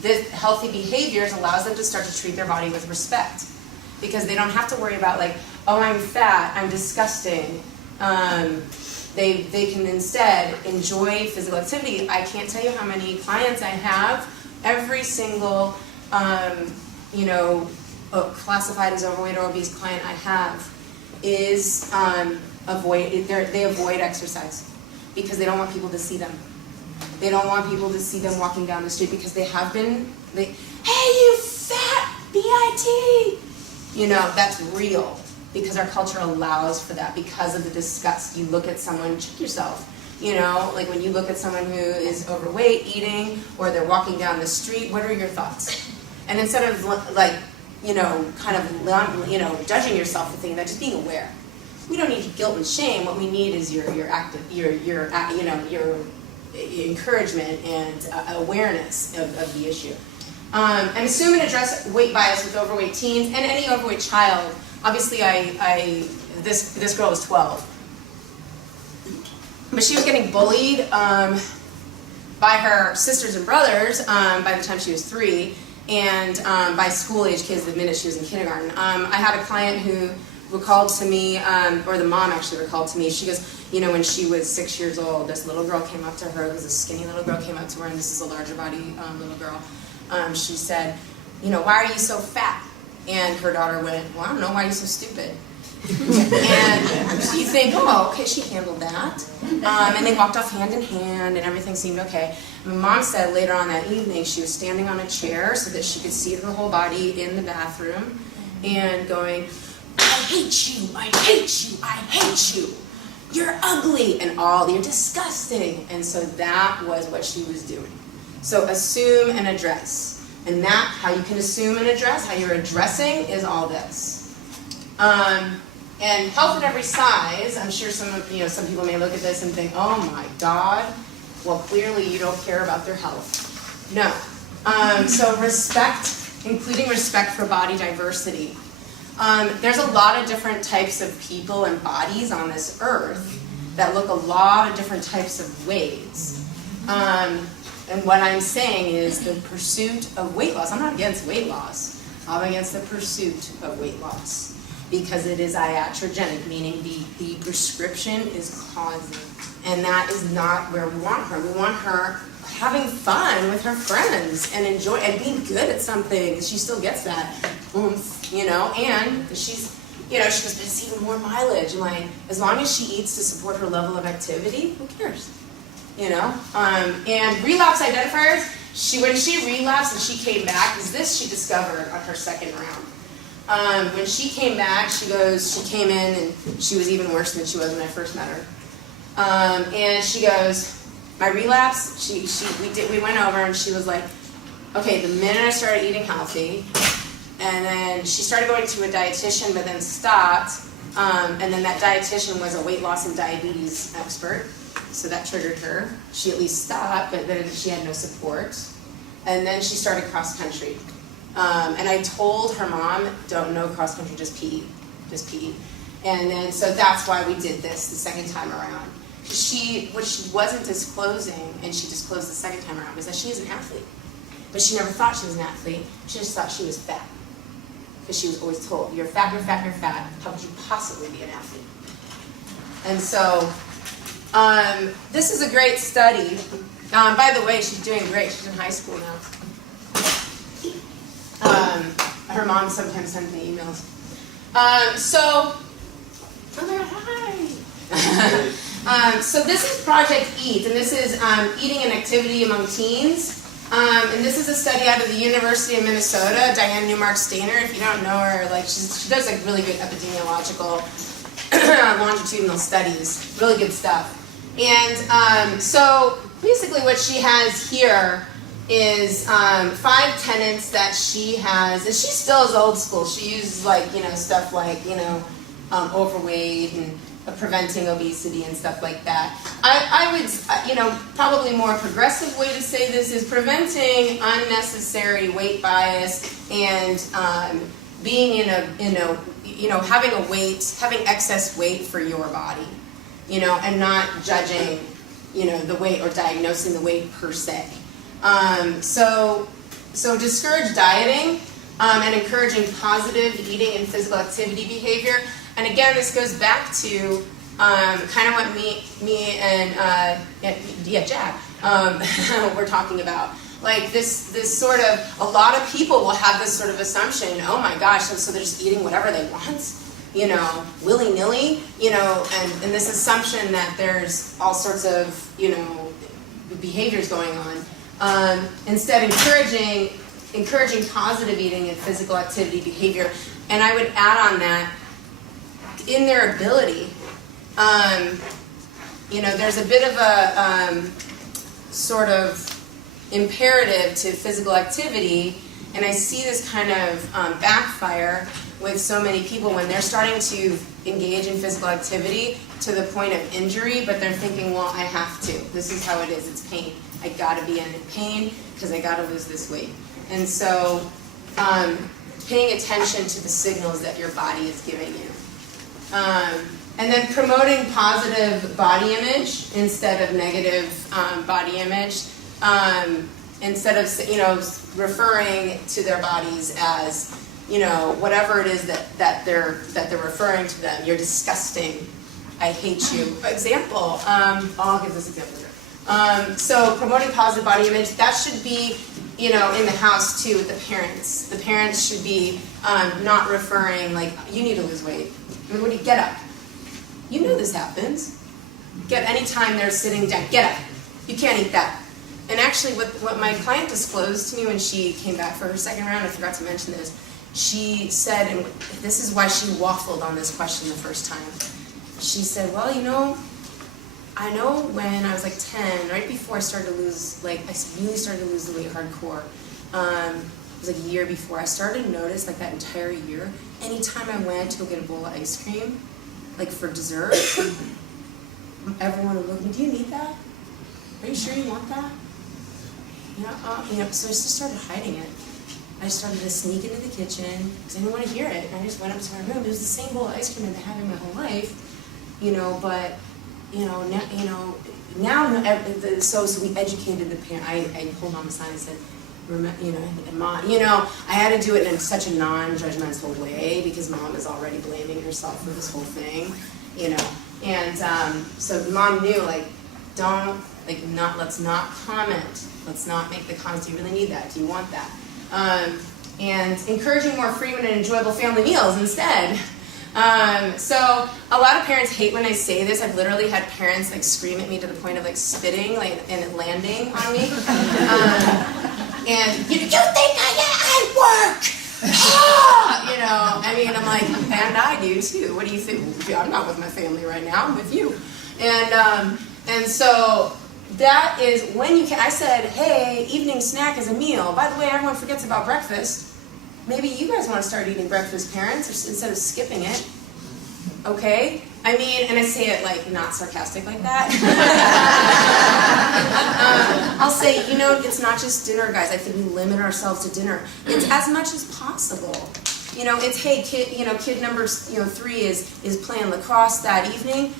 this healthy behaviors allows them to start to treat their body with respect, because they don't have to worry about like, oh, I'm fat, I'm disgusting. They can instead enjoy physical activity. I can't tell you how many clients I have. Every single, classified as overweight or obese client I have is they avoid exercise because they don't want people to see them. They don't want people to see them walking down the street because hey, you fat BIT! You know, that's real because our culture allows for that because of the disgust. You look at someone, check yourself. You know, like when you look at someone who is overweight, eating, or they're walking down the street, what are your thoughts? And instead of like, judging yourself for thinking that, just being aware. We don't need guilt and shame. What we need is your encouragement and awareness of the issue. And assume and address weight bias with overweight teens and any overweight child. Obviously, this girl was 12, but she was getting bullied by her sisters and brothers by the time she was 3, and by school-age kids the minute she was in kindergarten. I had a client who recalled to me, or the mom actually recalled to me, she goes, you know, when she was 6 years old, this little girl came up to her, it was a skinny little girl came up to her, and this is a larger body little girl. She said, you know, why are you so fat? And her daughter went, well, I don't know, why are you so stupid? And you think, oh, okay, she handled that. And they walked off hand in hand, and everything seemed okay. My mom said later on that evening she was standing on a chair so that she could see her whole body in the bathroom and going, I hate you, I hate you, I hate you. You're ugly, and you're disgusting. And so that was what she was doing. So assume and address. And that, how you can assume and address, how you're addressing is all this. And health at every size, I'm sure some people may look at this and think, oh my God, well clearly you don't care about their health. No. So respect, including respect for body diversity. There's a lot of different types of people and bodies on this earth that look a lot of different types of ways. And what I'm saying is the pursuit of weight loss. I'm not against weight loss. I'm against the pursuit of weight loss because it is iatrogenic, meaning the prescription is causing. And that is not where we want her. We want her having fun with her friends and enjoy and being good at something. She still gets that oomph, you know, and she's, you know, she goes, but it's even more mileage. I'm like, as long as she eats to support her level of activity, who cares? You know? And relapse identifiers, when she relapsed and she came back, because this she discovered on her second round. When she came back, she came in and she was even worse than she was when I first met her. And she goes, my relapse, we went over and she was like, okay, the minute I started eating healthy, and then she started going to a dietitian but then stopped, and then that dietitian was a weight loss and diabetes expert, so that triggered her. She at least stopped, but then she had no support. And then she started cross country. And I told her mom, don't know cross country, just PE. And then, so that's why we did this the second time around. What she wasn't disclosing, and she disclosed the second time around, was that she is an athlete. But she never thought she was an athlete. She just thought she was fat. Because she was always told, you're fat, you're fat, you're fat. How could you possibly be an athlete? And so, this is a great study. By the way, she's doing great. She's in high school now. Her mom sometimes sends me emails. Oh my God, hi. So this is Project EAT, and this is eating and activity among teens. And this is a study out of the University of Minnesota, Diane Newmark-Stainer. If you don't know her, like she does like really good epidemiological longitudinal studies, really good stuff. And so basically what she has here is 5 tenets that she has, and she still is old school. She uses like, you know, stuff like, you know, overweight and preventing obesity and stuff like that. I would, you know, probably more progressive way to say this is preventing unnecessary weight bias and being having excess weight for your body, you know, and not judging, you know, the weight or diagnosing the weight per se. So discourage dieting and encouraging positive eating and physical activity behavior. And again, this goes back to kind of what me and Jack we're talking about. Like this sort of, a lot of people will have this sort of assumption, oh my gosh, so they're just eating whatever they want, you know, willy-nilly, you know, and this assumption that there's all sorts of, you know, behaviors going on. Instead, encouraging positive eating and physical activity behavior. And I would add on that, in their ability, you know, there's a bit of a sort of imperative to physical activity, and I see this kind of backfire with so many people when they're starting to engage in physical activity to the point of injury, but they're thinking, well, I have to. This is how it is. It's pain. I gotta be in pain because I gotta lose this weight. And so paying attention to the signals that your body is giving you. And then promoting positive body image instead of negative body image. Instead of, you know, referring to their bodies as whatever it is that they're referring to them. You're disgusting. I hate you. Example. I'll give this example here. So promoting positive body image, that should be, in the house too with the parents. The parents should be not referring like, you need to lose weight. What do you get up? You know this happens. Anytime they're sitting down, get up. You can't eat that. And actually what my client disclosed to me when she came back for her second round, I forgot to mention this, she said, and this is why she waffled on this question the first time. She said, well, I know when I was like 10, right before I started to lose, I really started to lose the weight hardcore. It was like a year before. I started to notice, that entire year, anytime I went to go get a bowl of ice cream, for dessert, everyone would look at me, do you need that? Are you sure you want that? So I just started hiding it. I started to sneak into the kitchen because I didn't want to hear it. And I just went up to my room. It was the same bowl of ice cream I've been having my whole life, but now, so we educated the parent. I pulled on the side and said, and Mom, I had to do it in such a non-judgmental way because Mom is already blaming herself for this whole thing, and so Mom knew, let's not comment. Let's not make the comments. Do you really need that? Do you want that? And encouraging more frequent and enjoyable family meals instead. So a lot of parents hate when I say this. I've literally had parents scream at me to the point of spitting and it landing on me. And you think I work? I'm like, and I do too. What do you think? I'm not with my family right now. I'm with you. And so that is when you can. I said, hey, evening snack is a meal. By the way, everyone forgets about breakfast. Maybe you guys want to start eating breakfast, parents, instead of skipping it. Okay? And I say it not sarcastic like that. I'll say, it's not just dinner, guys. I think we limit ourselves to dinner. It's as much as possible. It's, hey, kid number 3 is playing lacrosse that evening.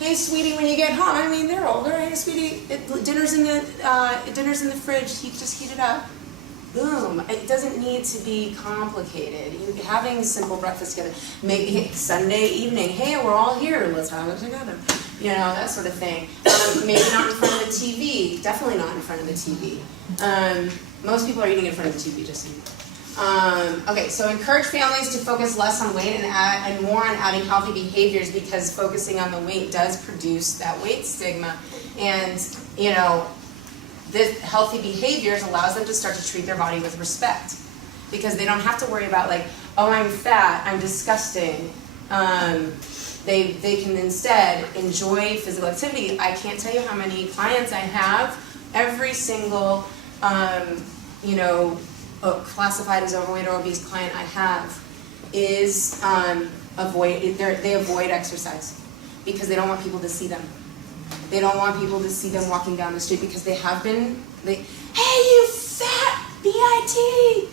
Hey, sweetie, when you get home, they're older. Hey, sweetie, dinner's in the fridge. You just heat it up. Boom. It doesn't need to be complicated. Having simple breakfast together. Maybe Sunday evening, hey, we're all here. Let's have it together. That sort of thing. Maybe not in front of the TV. Definitely not in front of the TV. Most people are eating in front of the TV, just so you know. Okay, so encourage families to focus less on weight and more on adding healthy behaviors because focusing on the weight does produce that weight stigma. And, this healthy behaviors allows them to start to treat their body with respect because they don't have to worry about oh, I'm fat, I'm disgusting. They can instead enjoy physical activity. I can't tell you how many clients I have. Every single, classified as overweight or obese client I have is they avoid exercise because they don't want people to see them. They don't want people to see them walking down the street because they have been, hey, you fat B.I.T.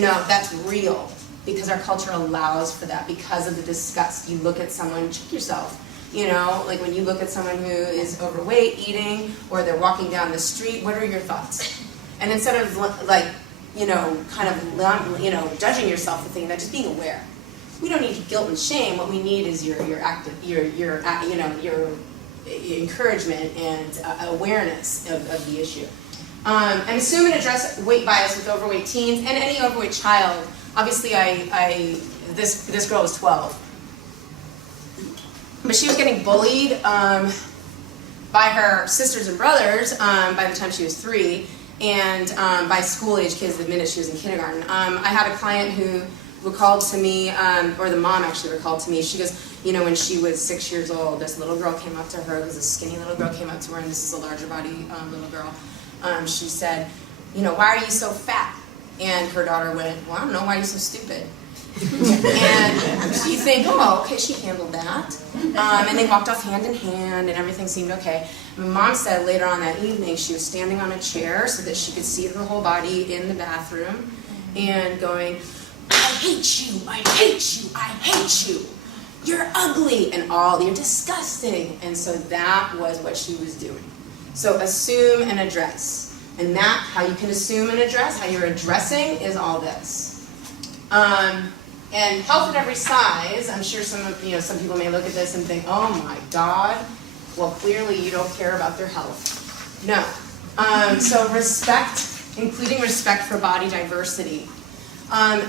That's real because our culture allows for that because of the disgust. You look at someone, check yourself. When you look at someone who is overweight, eating, or they're walking down the street, what are your thoughts? And instead of judging yourself for thinking that, just being aware. We don't need guilt and shame. What we need is your encouragement and awareness of the issue. And assume and address weight bias with overweight teens and any overweight child. Obviously, this girl was 12. But she was getting bullied by her sisters and brothers by the time she was 3, and by school-age kids the minute she was in kindergarten. I had a client who recalled to me, or the mom actually recalled to me, she goes, when she was 6 years old, this little girl came up to her, it was a skinny little girl came up to her, and this is a larger body little girl. She said, why are you so fat? And her daughter went, well, I don't know, why are you so stupid? And you think, oh, okay, she handled that. And they walked off hand in hand, and everything seemed okay. My mom said later on that evening she was standing on a chair so that she could see her whole body in the bathroom and going, I hate you, I hate you, I hate you. You're ugly, and you're disgusting. And so that was what she was doing. So assume and address. And how you can assume and address, how you're addressing is all this. And health at every size, I'm sure some people may look at this and think, oh my God, well clearly you don't care about their health. No. So respect, including respect for body diversity.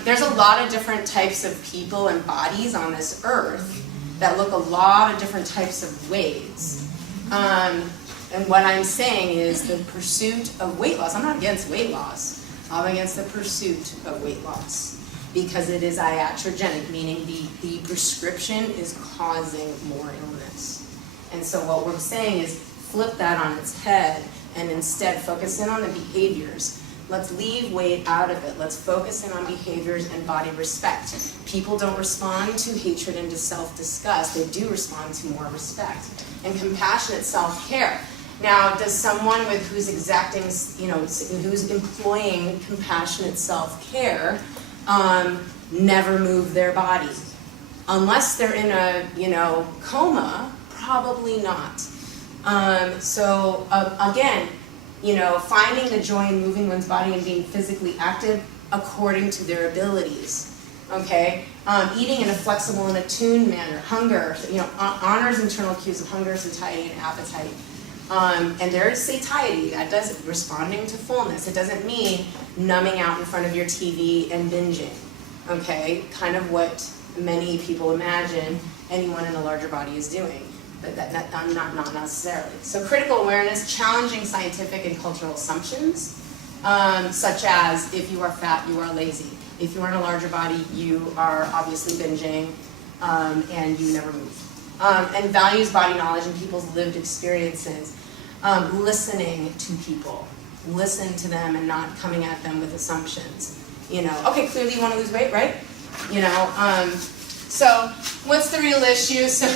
There's a lot of different types of people and bodies on this earth that look a lot of different types of ways. And what I'm saying is the pursuit of weight loss, I'm not against weight loss, I'm against the pursuit of weight loss because it is iatrogenic, meaning the prescription is causing more illness. And so what we're saying is flip that on its head and instead focus in on the behaviors. Let's leave weight out of it. Let's focus in on behaviors and body respect. People don't respond to hatred and to self-disgust. They do respond to more respect. And compassionate self-care. Now, does someone who's exacting, who's employing compassionate self-care never move their body? Unless they're in a, coma, probably not. Again, finding the joy in moving one's body and being physically active according to their abilities. Okay? Eating in a flexible and attuned manner. Hunger, honors internal cues of hunger, satiety, and appetite. And there is satiety, that does responding to fullness. It doesn't mean numbing out in front of your TV and binging. Okay? Kind of what many people imagine anyone in a larger body is doing. But not necessarily. So critical awareness, challenging scientific and cultural assumptions, such as if you are fat, you are lazy. If you are in a larger body, you are obviously binging, and you never move. And values body knowledge and people's lived experiences. Listening to people. Listen to them and not coming at them with assumptions. Okay, clearly you want to lose weight, right? So what's the real issue? So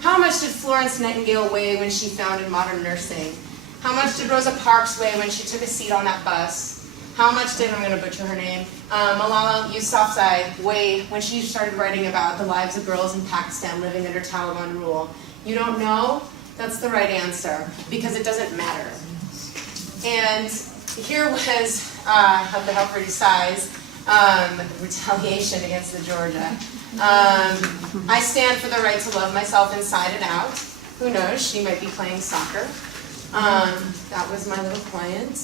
how much did Florence Nightingale weigh when she founded modern nursing? How much did Rosa Parks weigh when she took a seat on that bus? How much did, I'm going to butcher her name, Malala Yousafzai weigh when she started writing about the lives of girls in Pakistan living under Taliban rule? You don't know? That's the right answer, because it doesn't matter. And here was, of the health size, retaliation against the Georgia. I stand for the right to love myself inside and out. Who knows, she might be playing soccer. That was my little client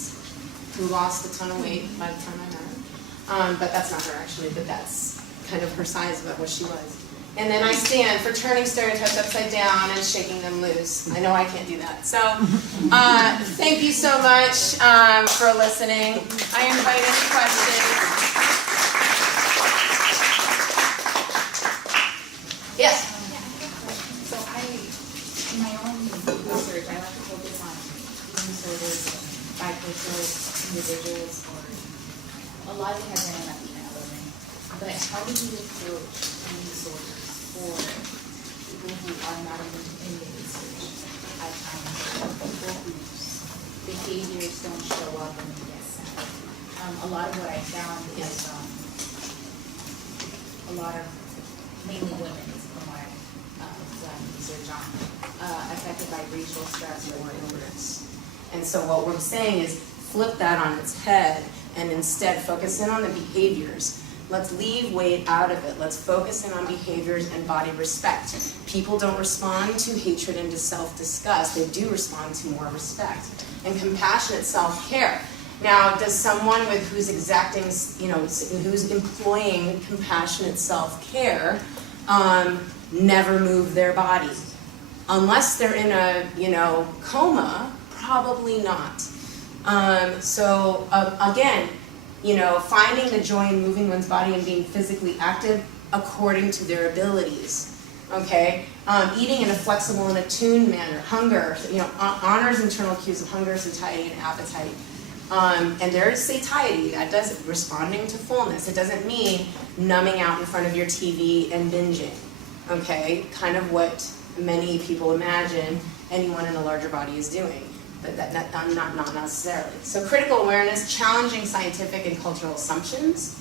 who lost a ton of weight by the time I met her. But that's not her actually, but that's kind of her size about what she was. And then I stand for turning stereotypes upside down and shaking them loose. I know I can't do that. So thank you so much for listening. I invite any questions. Yes? So in my own research, I like to focus on eating disorders, bicultural individuals, or a lot of it has an MFE element. But how do you approach eating disorders for people who are not even in the research at times, people whose behaviors don't show up when they get sad? A lot of what I found is a lot of mainly women is from what I've done research on, affected by racial stress or illness. And so what we're saying is flip that on its head and instead focus in on the behaviors. Let's leave weight out of it. Let's focus in on behaviors and body respect. People don't respond to hatred and to self-disgust. They do respond to more respect. And compassionate self-care. Now, does someone who's exacting, who's employing compassionate self-care never move their body? Unless they're in a, coma, probably not. Again, finding the joy in moving one's body and being physically active according to their abilities. Okay? Eating in a flexible and attuned manner. Hunger, honors internal cues of hunger, satiety, and appetite. And there is satiety, that does responding to fullness. It doesn't mean numbing out in front of your TV and binging. Okay? Kind of what many people imagine anyone in a larger body is doing. But not necessarily. So critical awareness, challenging scientific and cultural assumptions,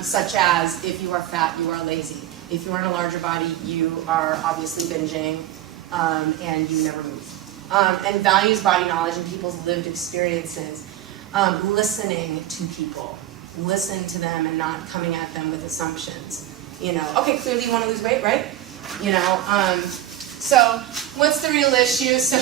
such as if you are fat, you are lazy. If you are in a larger body, you are obviously binging, and you never move. And values body knowledge and people's lived experiences. Listening to people. listen to them and not coming at them with assumptions. You know, okay, clearly you want to lose weight, right? You know, so what's the real issue? So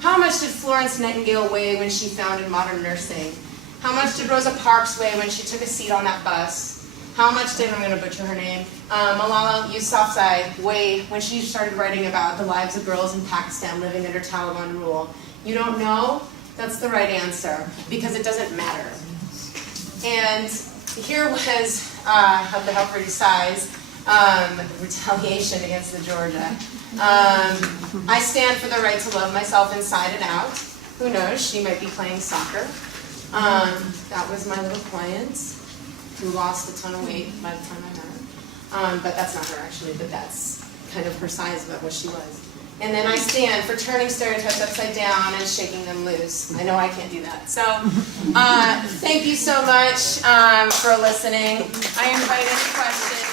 how much did Florence Nightingale weigh when she founded modern nursing? How much did Rosa Parks weigh when she took a seat on that bus? How much did, I'm going to butcher her name, Malala Yousafzai weigh when she started writing about the lives of girls in Pakistan living under Taliban rule? You don't know? That's the right answer, because it doesn't matter. And here was, of the help size, retaliation against the Georgia. I stand for the right to love myself inside and out. Who knows, she might be playing soccer. That was my little client who lost a ton of weight by the time I met her. But that's not her actually, but that's kind of her size about what she was. And then I stand for turning stereotypes upside down and shaking them loose. I know I can't do that. So thank you so much for listening. I invite any questions.